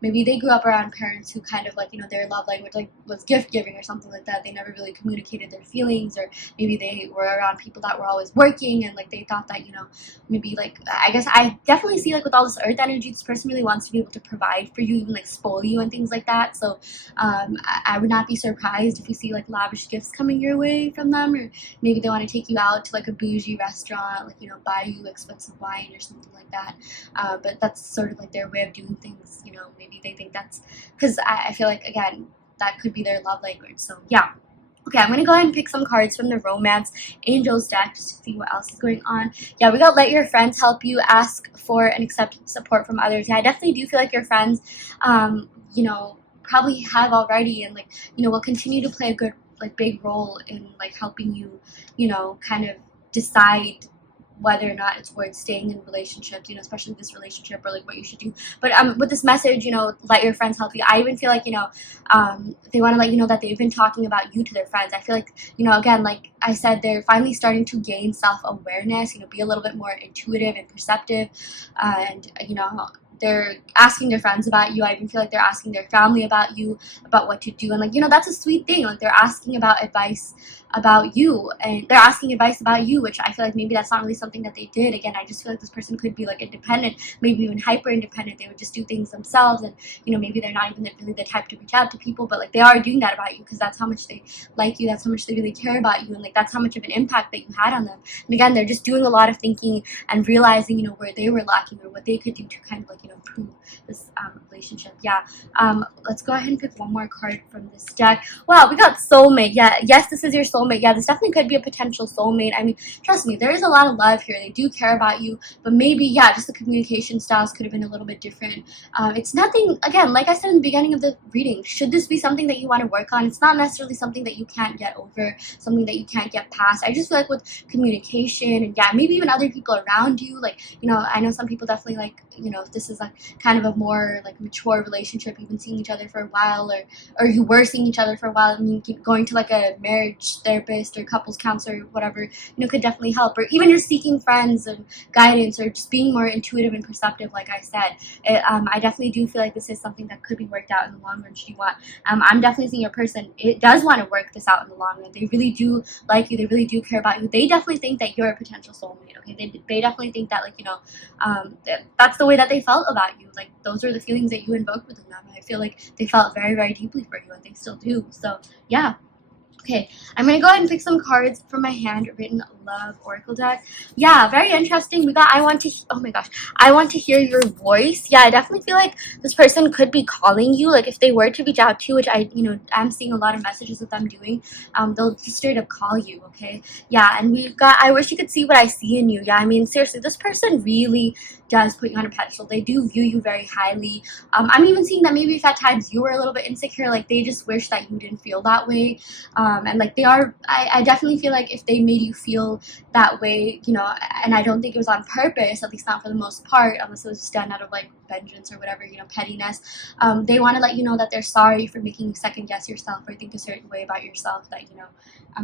maybe they grew up around parents who kind of like, their love language like was gift giving or something like that. They never really communicated their feelings, or maybe they were around people that were always working and like they thought that, maybe like, I guess I definitely see like with all this earth energy, this person really wants to be able to provide for you, even like spoil you and things like that. So I would not be surprised if you see like lavish gifts coming your way from them, or maybe they want to take you out to like a bougie restaurant, like, buy you expensive wine or something like that. But that's sort of like their way of doing things, maybe they think that's, because I feel like, again, that could be their love language. So yeah. Okay, I'm going to go ahead and pick some cards from the Romance Angels deck just to see what else is going on. Yeah, we got let your friends help you, ask for and accept support from others. Yeah, I definitely do feel like your friends, probably have already, and like, will continue to play a good, like, big role in like helping you, kind of decide whether or not it's worth staying in relationships, especially this relationship, or like what you should do. But with this message, let your friends help you, I even feel like, they want to let you know that they've been talking about you to their friends. I feel like, again, like I said, they're finally starting to gain self-awareness, be a little bit more intuitive and perceptive, and they're asking their friends about you. I even feel like they're asking their family about you, about what to do. And like, that's a sweet thing. Like they're asking about advice about you, and they're asking advice about you, which I feel like maybe that's not really something that they did. Again, I just feel like this person could be like independent, maybe even hyper independent. They would just do things themselves, and maybe they're not even really the type to reach out to people, but like they are doing that about you because that's how much they like you, that's how much they really care about you, and like that's how much of an impact that you had on them. And again, they're just doing a lot of thinking and realizing, where they were lacking or what they could do to kind of like, improve this relationship. Yeah. Let's go ahead and pick one more card from this deck. Wow, we got soulmate. Yeah, yes, this is your soulmate. Yeah, this definitely could be a potential soulmate. I mean, trust me, there is a lot of love here. They do care about you, but maybe, yeah, just the communication styles could have been a little bit different. It's nothing, again, like I said in the beginning of the reading, should this be something that you want to work on? It's not necessarily something that you can't get over, something that you can't get past. I just feel like with communication and, yeah, maybe even other people around you, like, I know some people definitely like, if this is like kind of a more like mature relationship, you've been seeing each other for a while, or you were seeing each other for a while, I mean, going to like a marriage therapist or couples counselor or whatever, could definitely help. Or even just seeking friends and guidance, or just being more intuitive and perceptive, like I said. I definitely do feel like this is something that could be worked out in the long run should you want. I'm definitely seeing your person, it does want to work this out in the long run. They really do like you, they really do care about you. They definitely think that you're a potential soulmate, okay? They definitely think that, like, that's the way that they felt about you. Like, those are the feelings that you invoked within them. I feel like they felt very, very deeply for you, and they still do. So, yeah. Okay, I'm going to go ahead and pick some cards from my handwritten love oracle deck. Yeah, very interesting. We got oh my gosh, I want to hear your voice. Yeah, I definitely feel like this person could be calling you. Like if they were to reach out to you, which I'm seeing a lot of messages of them doing, they'll just straight up call you, okay? Yeah, and we've got, I wish you could see what I see in you. Yeah, I mean, seriously, this person really does put you on a pedestal. They do view you very highly. I'm even seeing that maybe if at times you were a little bit insecure, like they just wish that you didn't feel that way. And like they are, I definitely feel like if they made you feel that way, you know, and I don't think it was on purpose, at least not for the most part, unless it was just done out of like vengeance or whatever, you know, pettiness. They want to let you know that they're sorry for making you second guess yourself or think a certain way about yourself that, you know,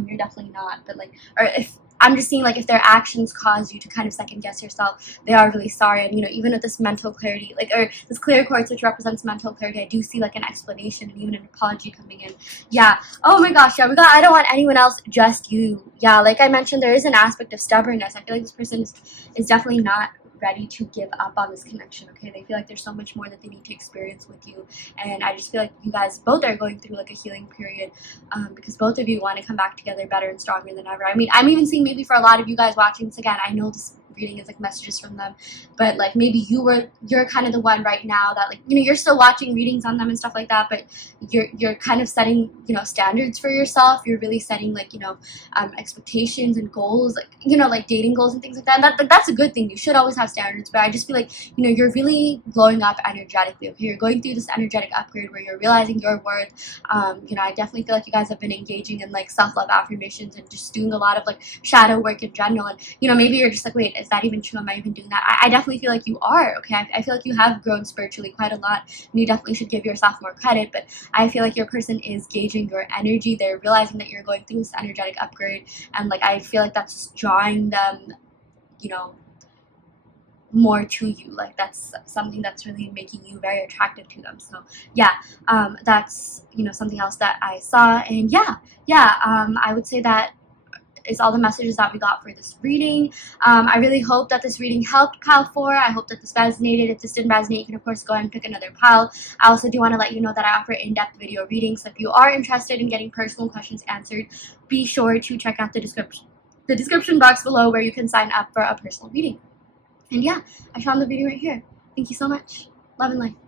you're definitely not. But like, or if I'm just seeing like if their actions cause you to kind of second guess yourself, they are really sorry. And you know, even with this mental clarity, like, or this clear quartz which represents mental clarity, I do see like an explanation and even an apology coming in. Yeah. Oh my gosh, yeah, we got I don't want anyone else, just you. Yeah, like I mentioned, there is an aspect of stubbornness. I feel like this person is definitely not ready to give up on this connection. Okay, they feel like there's so much more that they need to experience with you, and I just feel like you guys both are going through like a healing period, because both of you want to come back together better and stronger than ever. I mean, I'm even seeing maybe for a lot of you guys watching this, again, I know this reading is like messages from them, but like maybe you're kind of the one right now that, like, you know, you're still watching readings on them and stuff like that, but you're kind of setting, you know, standards for yourself. You're really setting like, you know, expectations and goals, like, you know, like dating goals and things like that. And that's a good thing. You should always have standards, but I just feel like, you know, you're really glowing up energetically. Okay, you're going through this energetic upgrade where you're realizing your worth. You know, I definitely feel like you guys have been engaging in like self-love affirmations and just doing a lot of like shadow work in general. And you know, maybe you're just like, wait, is that even true? Am I even doing that? I definitely feel like you are. Okay, I feel like you have grown spiritually quite a lot, and you definitely should give yourself more credit. But I feel like your person is gauging your energy. They're realizing that you're going through this energetic upgrade, and like I feel like that's just drawing them, you know, more to you. Like that's something that's really making you very attractive to them. So yeah, that's, you know, something else that I saw. And yeah, I would say that is all the messages that we got for this reading. I really hope that this reading helped pile 4. I hope that this resonated. If this didn't resonate, you can of course go ahead and pick another pile. I also do want to let you know that I offer in-depth video readings. So if you are interested in getting personal questions answered, be sure to check out the description box below, where you can sign up for a personal reading. And yeah, I found the video right here. Thank you so much. Love and light.